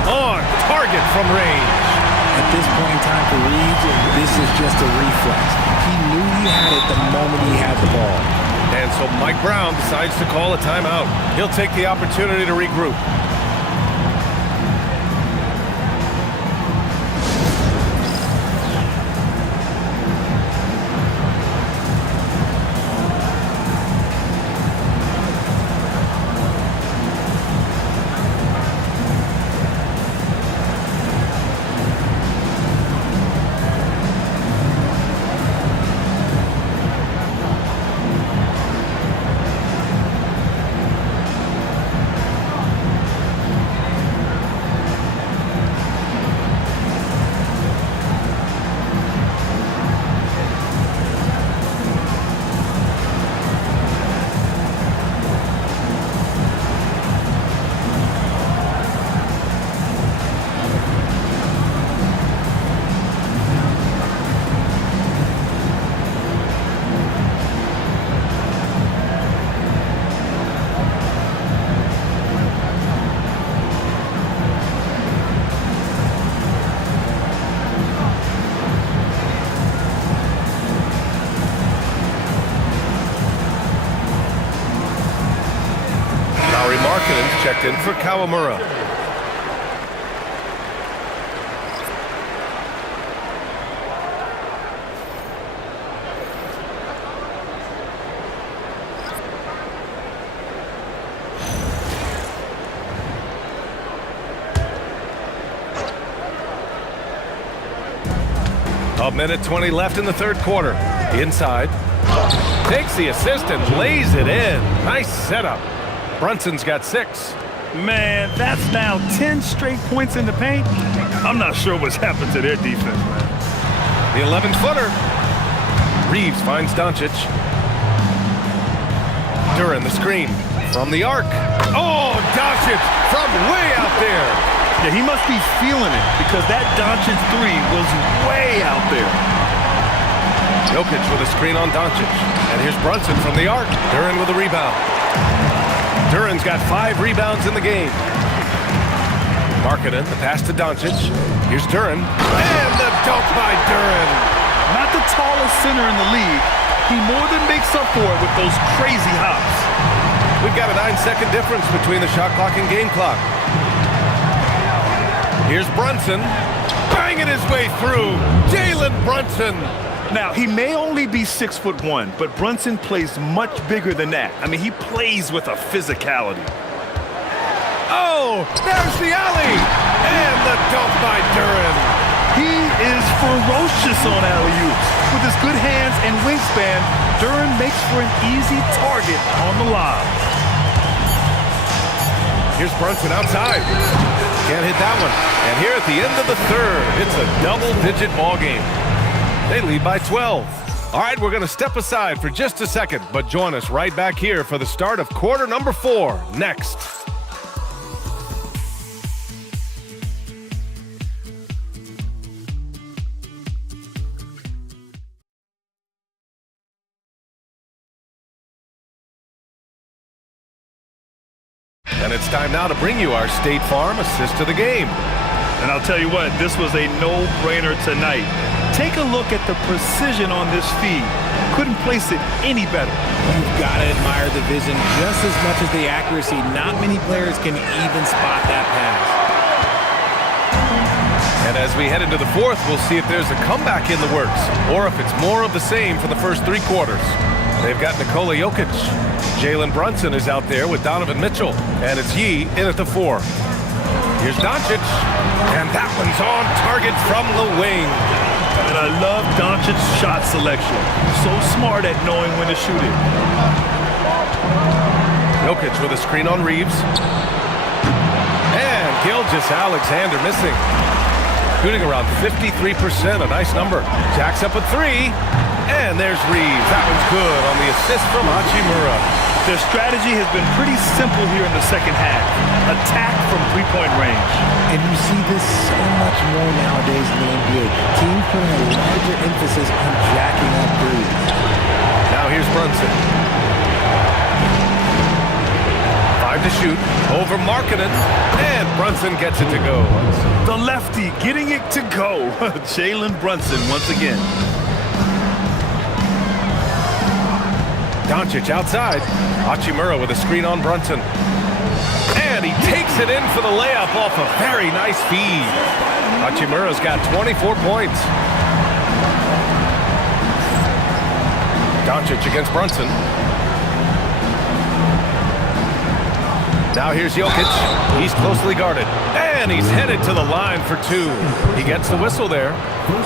On target from range. At this point in time for Reeves, this is just a reflex. He knew he had it the moment he had the ball. And so Mike Brown decides to call a timeout. He'll take the opportunity to regroup. Checked in for Kawamura. A minute 20 left in the third quarter. Inside. Takes the assist and lays it in. Nice setup. Brunson's got 6. Man, that's now 10 straight points in the paint. I'm not sure what's happened to their defense, man. The 11-footer. Reeves finds Doncic. Duren the screen from the arc. Oh, Doncic from way out there. Yeah, he must be feeling it because that Doncic 3 was way out there. Jokic with a screen on Doncic. And here's Brunson from the arc. Duren with a rebound. Duren's got 5 rebounds in the game. Markkanen, the pass to Doncic. Here's Duren. And the dunk by Duren. Not the tallest center in the league. He more than makes up for it with those crazy hops. We've got a 9-second difference between the shot clock and game clock. Here's Brunson. Banging his way through. Jalen Brunson. Now, he may only be 6'1", but Brunson plays much bigger than that. I mean, he plays with a physicality. Oh, there's the alley! And the dunk by Duren. He is ferocious on alley-oops. With his good hands and wingspan, Duren makes for an easy target on the lob. Here's Brunson outside. Can't hit that one. And here at the end of the third, it's a double-digit ball game. They lead by 12. All right, we're going to step aside for just a second, but join us right back here for the start of quarter number 4 next. And it's time now to bring you our State Farm assist to the game. And I'll tell you what, this was a no-brainer tonight. Take a look at the precision on this feed. Couldn't place it any better. You've got to admire the vision just as much as the accuracy. Not many players can even spot that pass. And as we head into the 4th, we'll see if there's a comeback in the works, or if it's more of the same for the first 3 quarters. They've got Nikola Jokic. Jalen Brunson is out there with Donovan Mitchell. And it's Yi in at the 4. Here's Doncic. And that one's on target from the wing. And I love Doncic's shot selection. So smart at knowing when to shoot it. Jokic with a screen on Reeves. And Gilgeous-Alexander missing. Shooting around 53%, a nice number. Jack's up at 3. And there's Reeves. That one's good on the assist from Hachimura. Their strategy has been pretty simple here in the second half. Attack from three-point range. And you see this so much more nowadays in the NBA. Teams putting a larger emphasis on jacking up threes. Now here's Brunson. 5 to shoot. Over Markkanen. And Brunson gets it to go. The lefty getting it to go. Jalen Brunson once again. Doncic outside. Hachimura with a screen on Brunson. And he takes it in for the layup off a very nice feed. Hachimura's got 24 points. Doncic against Brunson. Now here's Jokic. He's closely guarded. And he's headed to the line for 2. He gets the whistle there.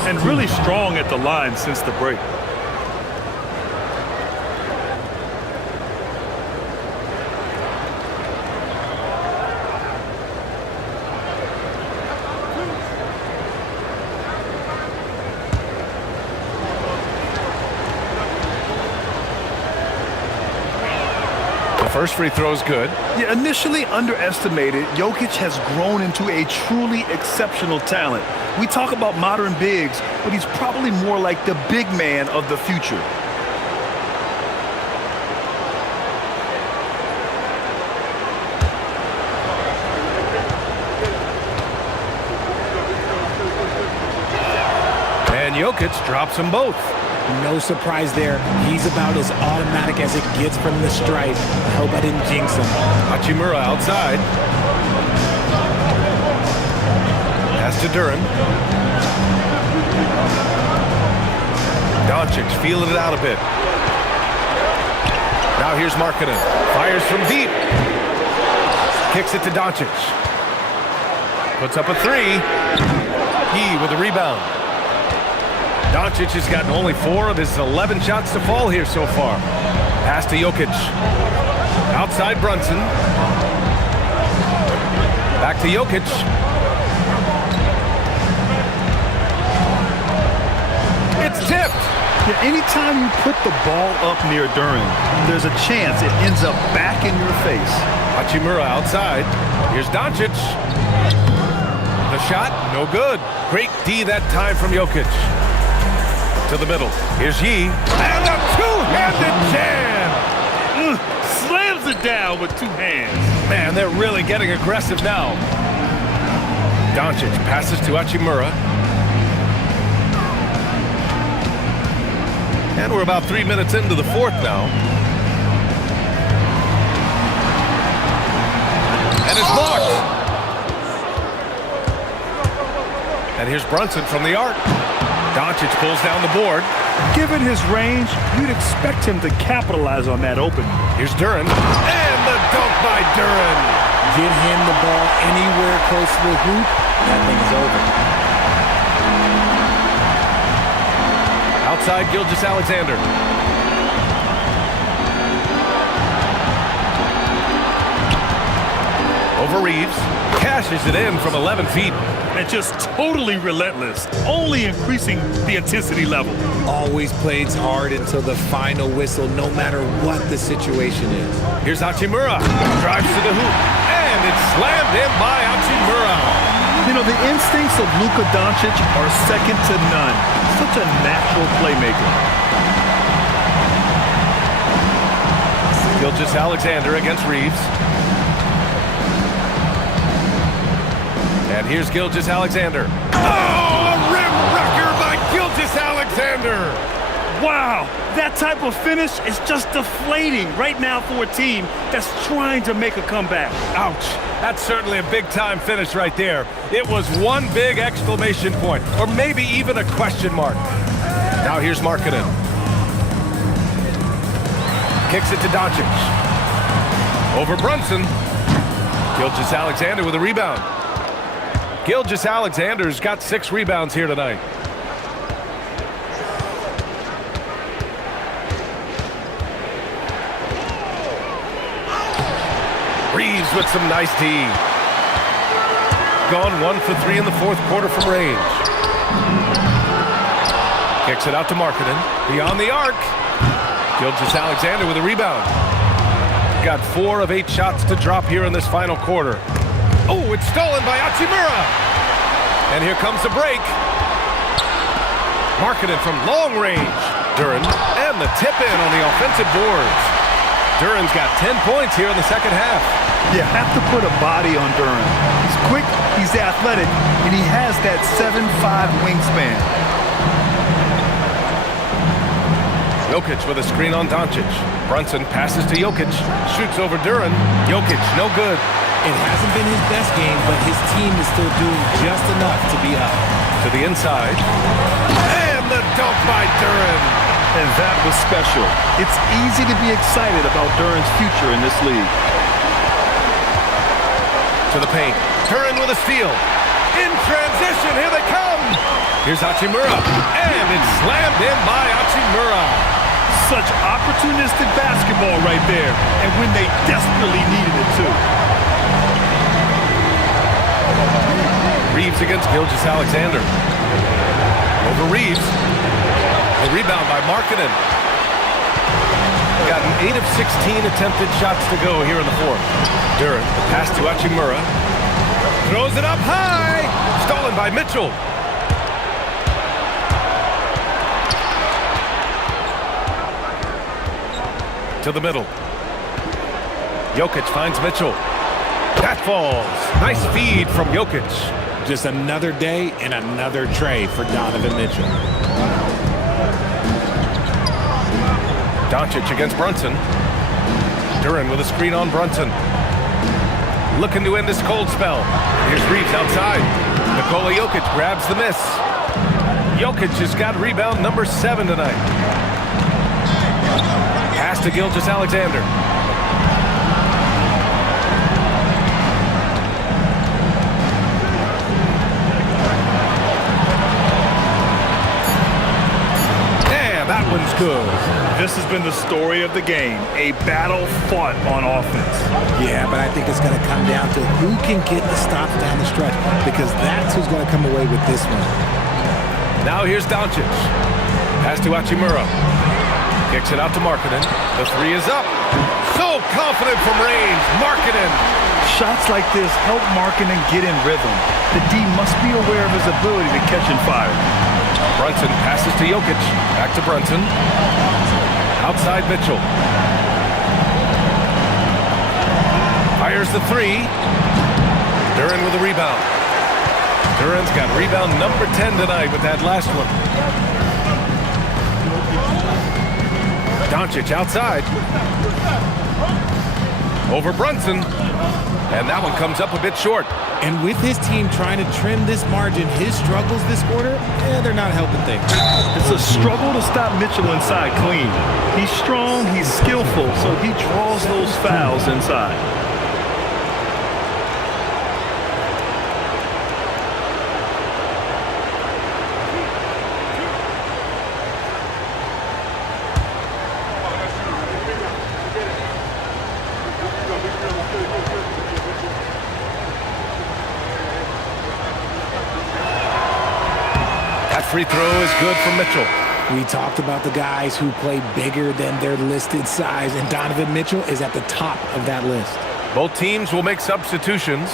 And really strong at the line since the break. First free throw's good. Yeah, initially underestimated, Jokic has grown into a truly exceptional talent. We talk about modern bigs, but he's probably more like the big man of the future. And Jokic drops them both. No surprise there. He's about as automatic as it gets from the stripe. I hope I didn't jinx him. Hachimura outside. Pass to Duren. Doncic feeling it out a bit. Now here's Markkanen. Fires from deep. Kicks it to Doncic. Puts up a 3. He with the rebound. Doncic has gotten only 4 of his 11 shots to fall here so far. Pass to Jokic. Outside Brunson. Back to Jokic. It's tipped. Yeah, anytime you put the ball up near Duren, there's a chance it ends up back in your face. Hachimura outside. Here's Doncic. The shot, no good. Great D that time from Jokic. To the middle. Here's Yi. And a two-handed jam! Slams it down with 2 hands. Man, they're really getting aggressive now. Doncic passes to Hachimura. And we're about 3 minutes into the 4th now. And it's blocked. And here's Brunson from the arc. Doncic pulls down the board. Given his range, you'd expect him to capitalize on that open. Here's Duren. And the dunk by Duren. Get him the ball anywhere close to the hoop, that thing is over. Outside Gilgeous-Alexander. Over Reeves. Cashes it in from 11 feet. And just totally relentless, only increasing the intensity level. Always plays hard until the final whistle, no matter what the situation is. Here's Hachimura. Drives to the hoop. And it's slammed in by Hachimura. You know, the instincts of Luka Doncic are second to none. Such a natural playmaker. Gilgeous-Alexander against Reeves. And here's Gilgeous-Alexander. Oh, a rim wrecker by Gilgeous-Alexander. Wow, that type of finish is just deflating right now for a team that's trying to make a comeback. Ouch. That's certainly a big-time finish right there. It was one big exclamation point, or maybe even a question mark. Now here's Markkanen. Kicks it to Doncic. Over Brunson. Gilgeous-Alexander with a rebound. Gilgeous-Alexander's got 6 rebounds here tonight. Reeves with some nice D. Gone 1 for 3 in the fourth quarter from range. Kicks it out to Markkanen. Beyond the arc. Gilgeous-Alexander with a rebound. Got 4 of 8 shots to drop here in this final quarter. Oh, it's stolen by Hachimura. And here comes the break. Markkanen from long range. Duren, and the tip-in on the offensive boards. Duren's got 10 points here in the second half. You have to put a body on Duren. He's quick, he's athletic, and he has that 7'5" wingspan. Jokic with a screen on Doncic. Brunson passes to Jokic. Shoots over Duren. Jokic, no good. It hasn't been his best game, but his team is still doing just enough to be up. To the inside. And the dunk by Duren. And that was special. It's easy to be excited about Duren's future in this league. To the paint. Duren with a steal. In transition, here they come. Here's Hachimura. And it's slammed in by Hachimura. Such opportunistic basketball right there. And when they desperately needed it too. Reeves against Gilgeous-Alexander. Over Reeves. A rebound by Markkanen. Got an 8 of 16 attempted shots to go here in the fourth. Duren, the pass to Hachimura. Throws it up high. Stolen by Mitchell. To the middle. Jokic finds Mitchell. That falls. Nice feed from Jokic. Just another day and another tray for Donovan Mitchell. Doncic against Brunson. Duren with a screen on Brunson. Looking to end this cold spell. Here's Reeves outside. Nikola Jokic grabs the miss. Jokic has got rebound number 7 tonight. Pass to Gilgeous-Alexander. That one's good. This has been the story of the game. A battle fought on offense. Yeah, but I think it's going to come down to who can get the stops down the stretch, because that's who's going to come away with this one. Now here's Doncic. Pass to Hachimura. Kicks it out to Markkanen. The 3 is up. So confident from range. Markkanen. Shots like this help Markkanen get in rhythm. The D must be aware of his ability to catch and fire. Brunson passes to Jokic. Back to Brunson. Outside Mitchell. Fires the 3. Duren with a rebound. Duren's got rebound number 10 tonight with that last one. Doncic outside. Over Brunson. And that one comes up a bit short. And with his team trying to trim this margin, his struggles this quarter, they're not helping things. It's a struggle to stop Mitchell inside clean. He's strong, he's skillful, so he draws those fouls inside. free throw is good for Mitchell. We talked about the guys who play bigger than their listed size, and Donovan Mitchell is at the top of that list. Both teams will make substitutions.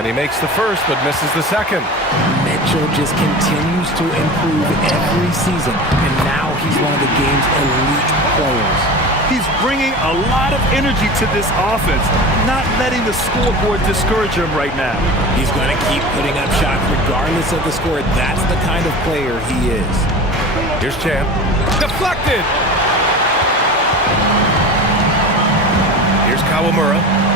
And he makes the first, but misses the second. Mitchell just continues to improve every season, and now he's one of the game's elite players. He's bringing a lot of energy to this offense, not letting the scoreboard discourage him right now. He's going to keep putting up shots regardless of the score. That's the kind of player he is. Here's Chan. Deflected! Here's Kawamura.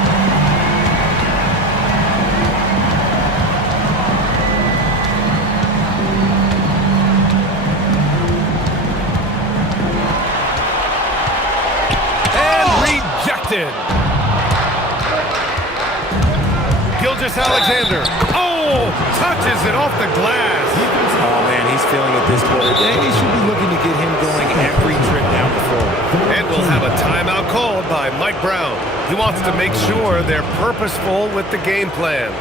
Gilgeous-Alexander. Oh, touches it off the glass. Oh, man, he's feeling it this quarter. They should be looking to get him going every trip down the floor. And we'll have a timeout called by Mike Brown. He wants to make sure they're purposeful with the game plan.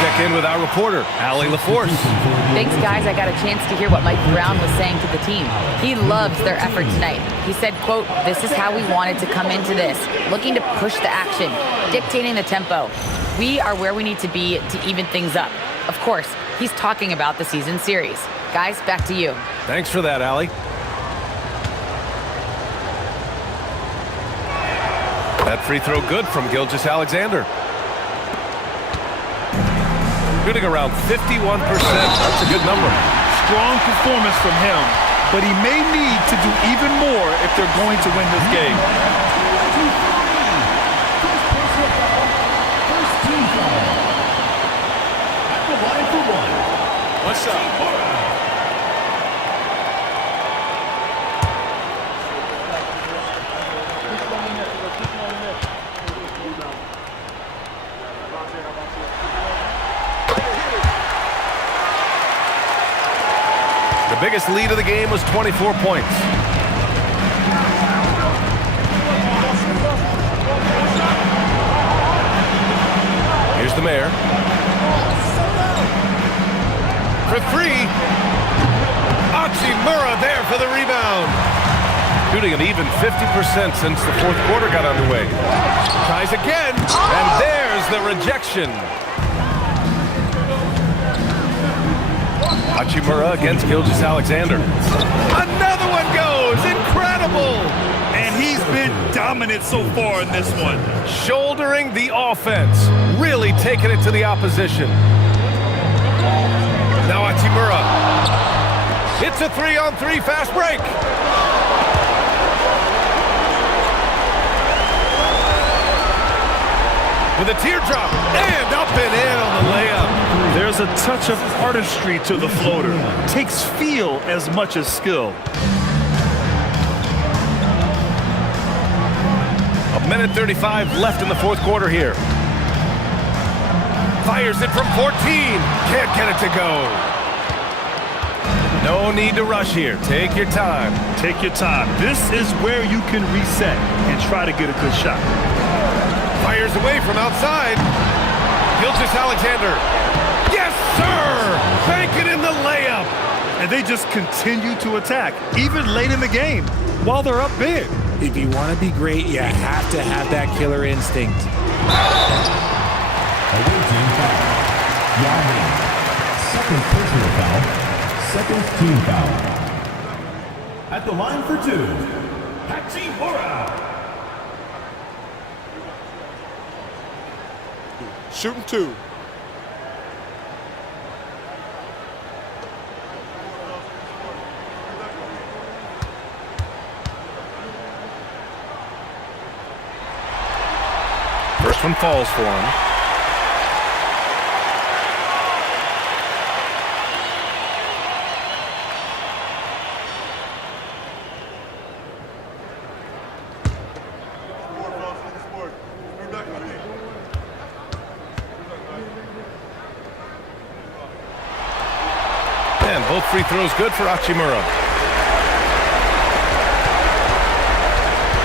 Check in with our reporter, Allie LaForce. Thanks, guys. I got a chance to hear what Mike Brown was saying to the team. He loves their effort tonight. He said, quote, "This is how we wanted to come into this, looking to push the action, dictating the tempo. We are where we need to be to even things up." Of course, he's talking about the season series. Guys, back to you. Thanks for that, Allie. That free throw good from Gilgeous-Alexander. Shooting around 51%. That's a good number. Strong performance from him, but he may need to do even more if they're going to win this game. First team foul. At the line for one. What's up? The biggest lead of the game was 24 points. Here's the mayor. For three. Hachimura there for the rebound. Shooting an even 50% since the fourth quarter got underway. Tries again, and there's the rejection. Hachimura against Gilgeous-Alexander. Another one goes! Incredible! And he's been dominant so far in this one. Shouldering the offense. Really taking it to the opposition. Now Hachimura. It's a 3-on-3 fast break. With a teardrop. And up and in on the layup. There's a touch of artistry to the floater. Takes feel as much as skill. A minute 35 left in the fourth quarter here. Fires it from 14. Can't get it to go. No need to rush here. Take your time. Take your time. This is where you can reset and try to get a good shot. Fires away from outside. Gilgeous-Alexander. Yes, sir! Bank it in the layup. And they just continue to attack, even late in the game, while they're up big. If you want to be great, you have to have that killer instinct. Away team foul. Yeming. Second personal foul. Second team foul. At the line for two, Hachimura. Shooting two. First one falls for him. And both free throws good for Hachimura.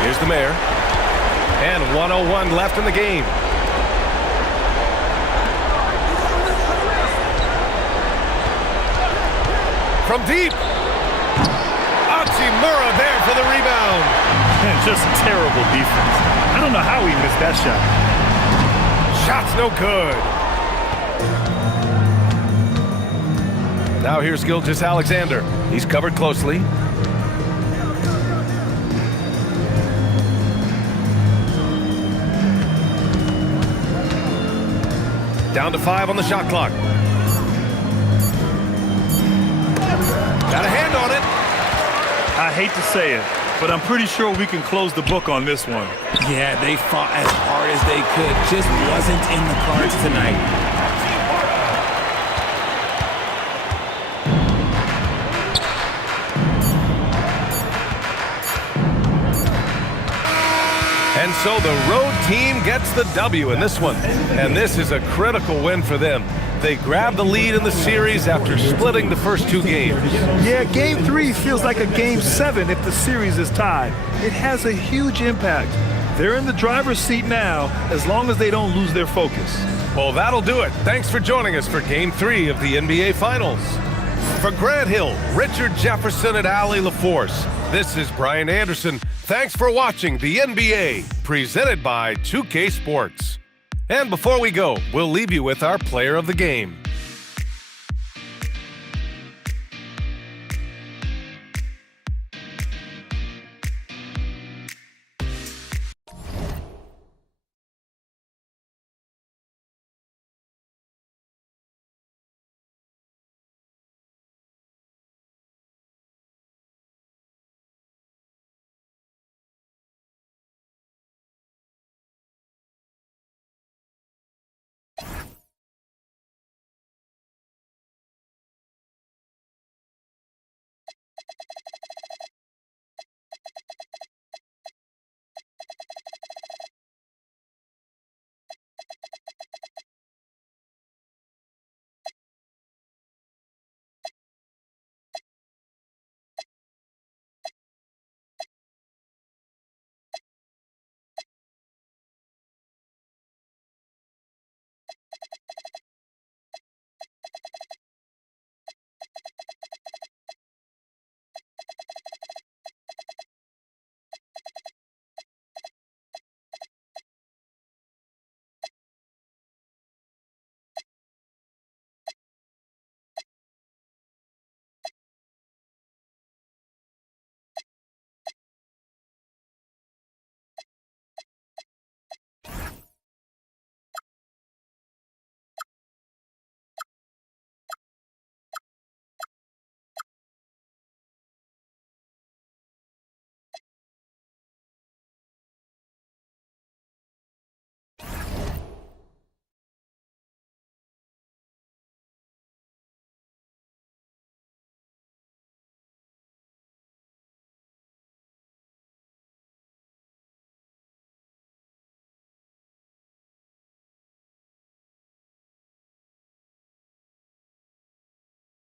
Here's the mayor. And 1:01 left in the game. From deep. Hachimura there for the rebound. And just terrible defense. I don't know how he missed that shot. Shot's no good. Now here's Gilgeous-Alexander. He's covered closely. Down to 5 on the shot clock. Got a hand on it. I hate to say it, but I'm pretty sure we can close the book on this one. Yeah, they fought as hard as they could. Just wasn't in the cards tonight. And so the road team gets the W in this one. And this is a critical win for them. They grab the lead in the series after splitting the first 2 games. Yeah, Game 3 feels like a Game 7 if the series is tied. It has a huge impact. They're in the driver's seat now as long as they don't lose their focus. Well, that'll do it. Thanks for joining us for Game 3 of the NBA Finals. For Grant Hill, Richard Jefferson, and Allie LaForce, this is Brian Anderson. Thanks for watching the NBA, presented by 2K Sports. And before we go, we'll leave you with our player of the game.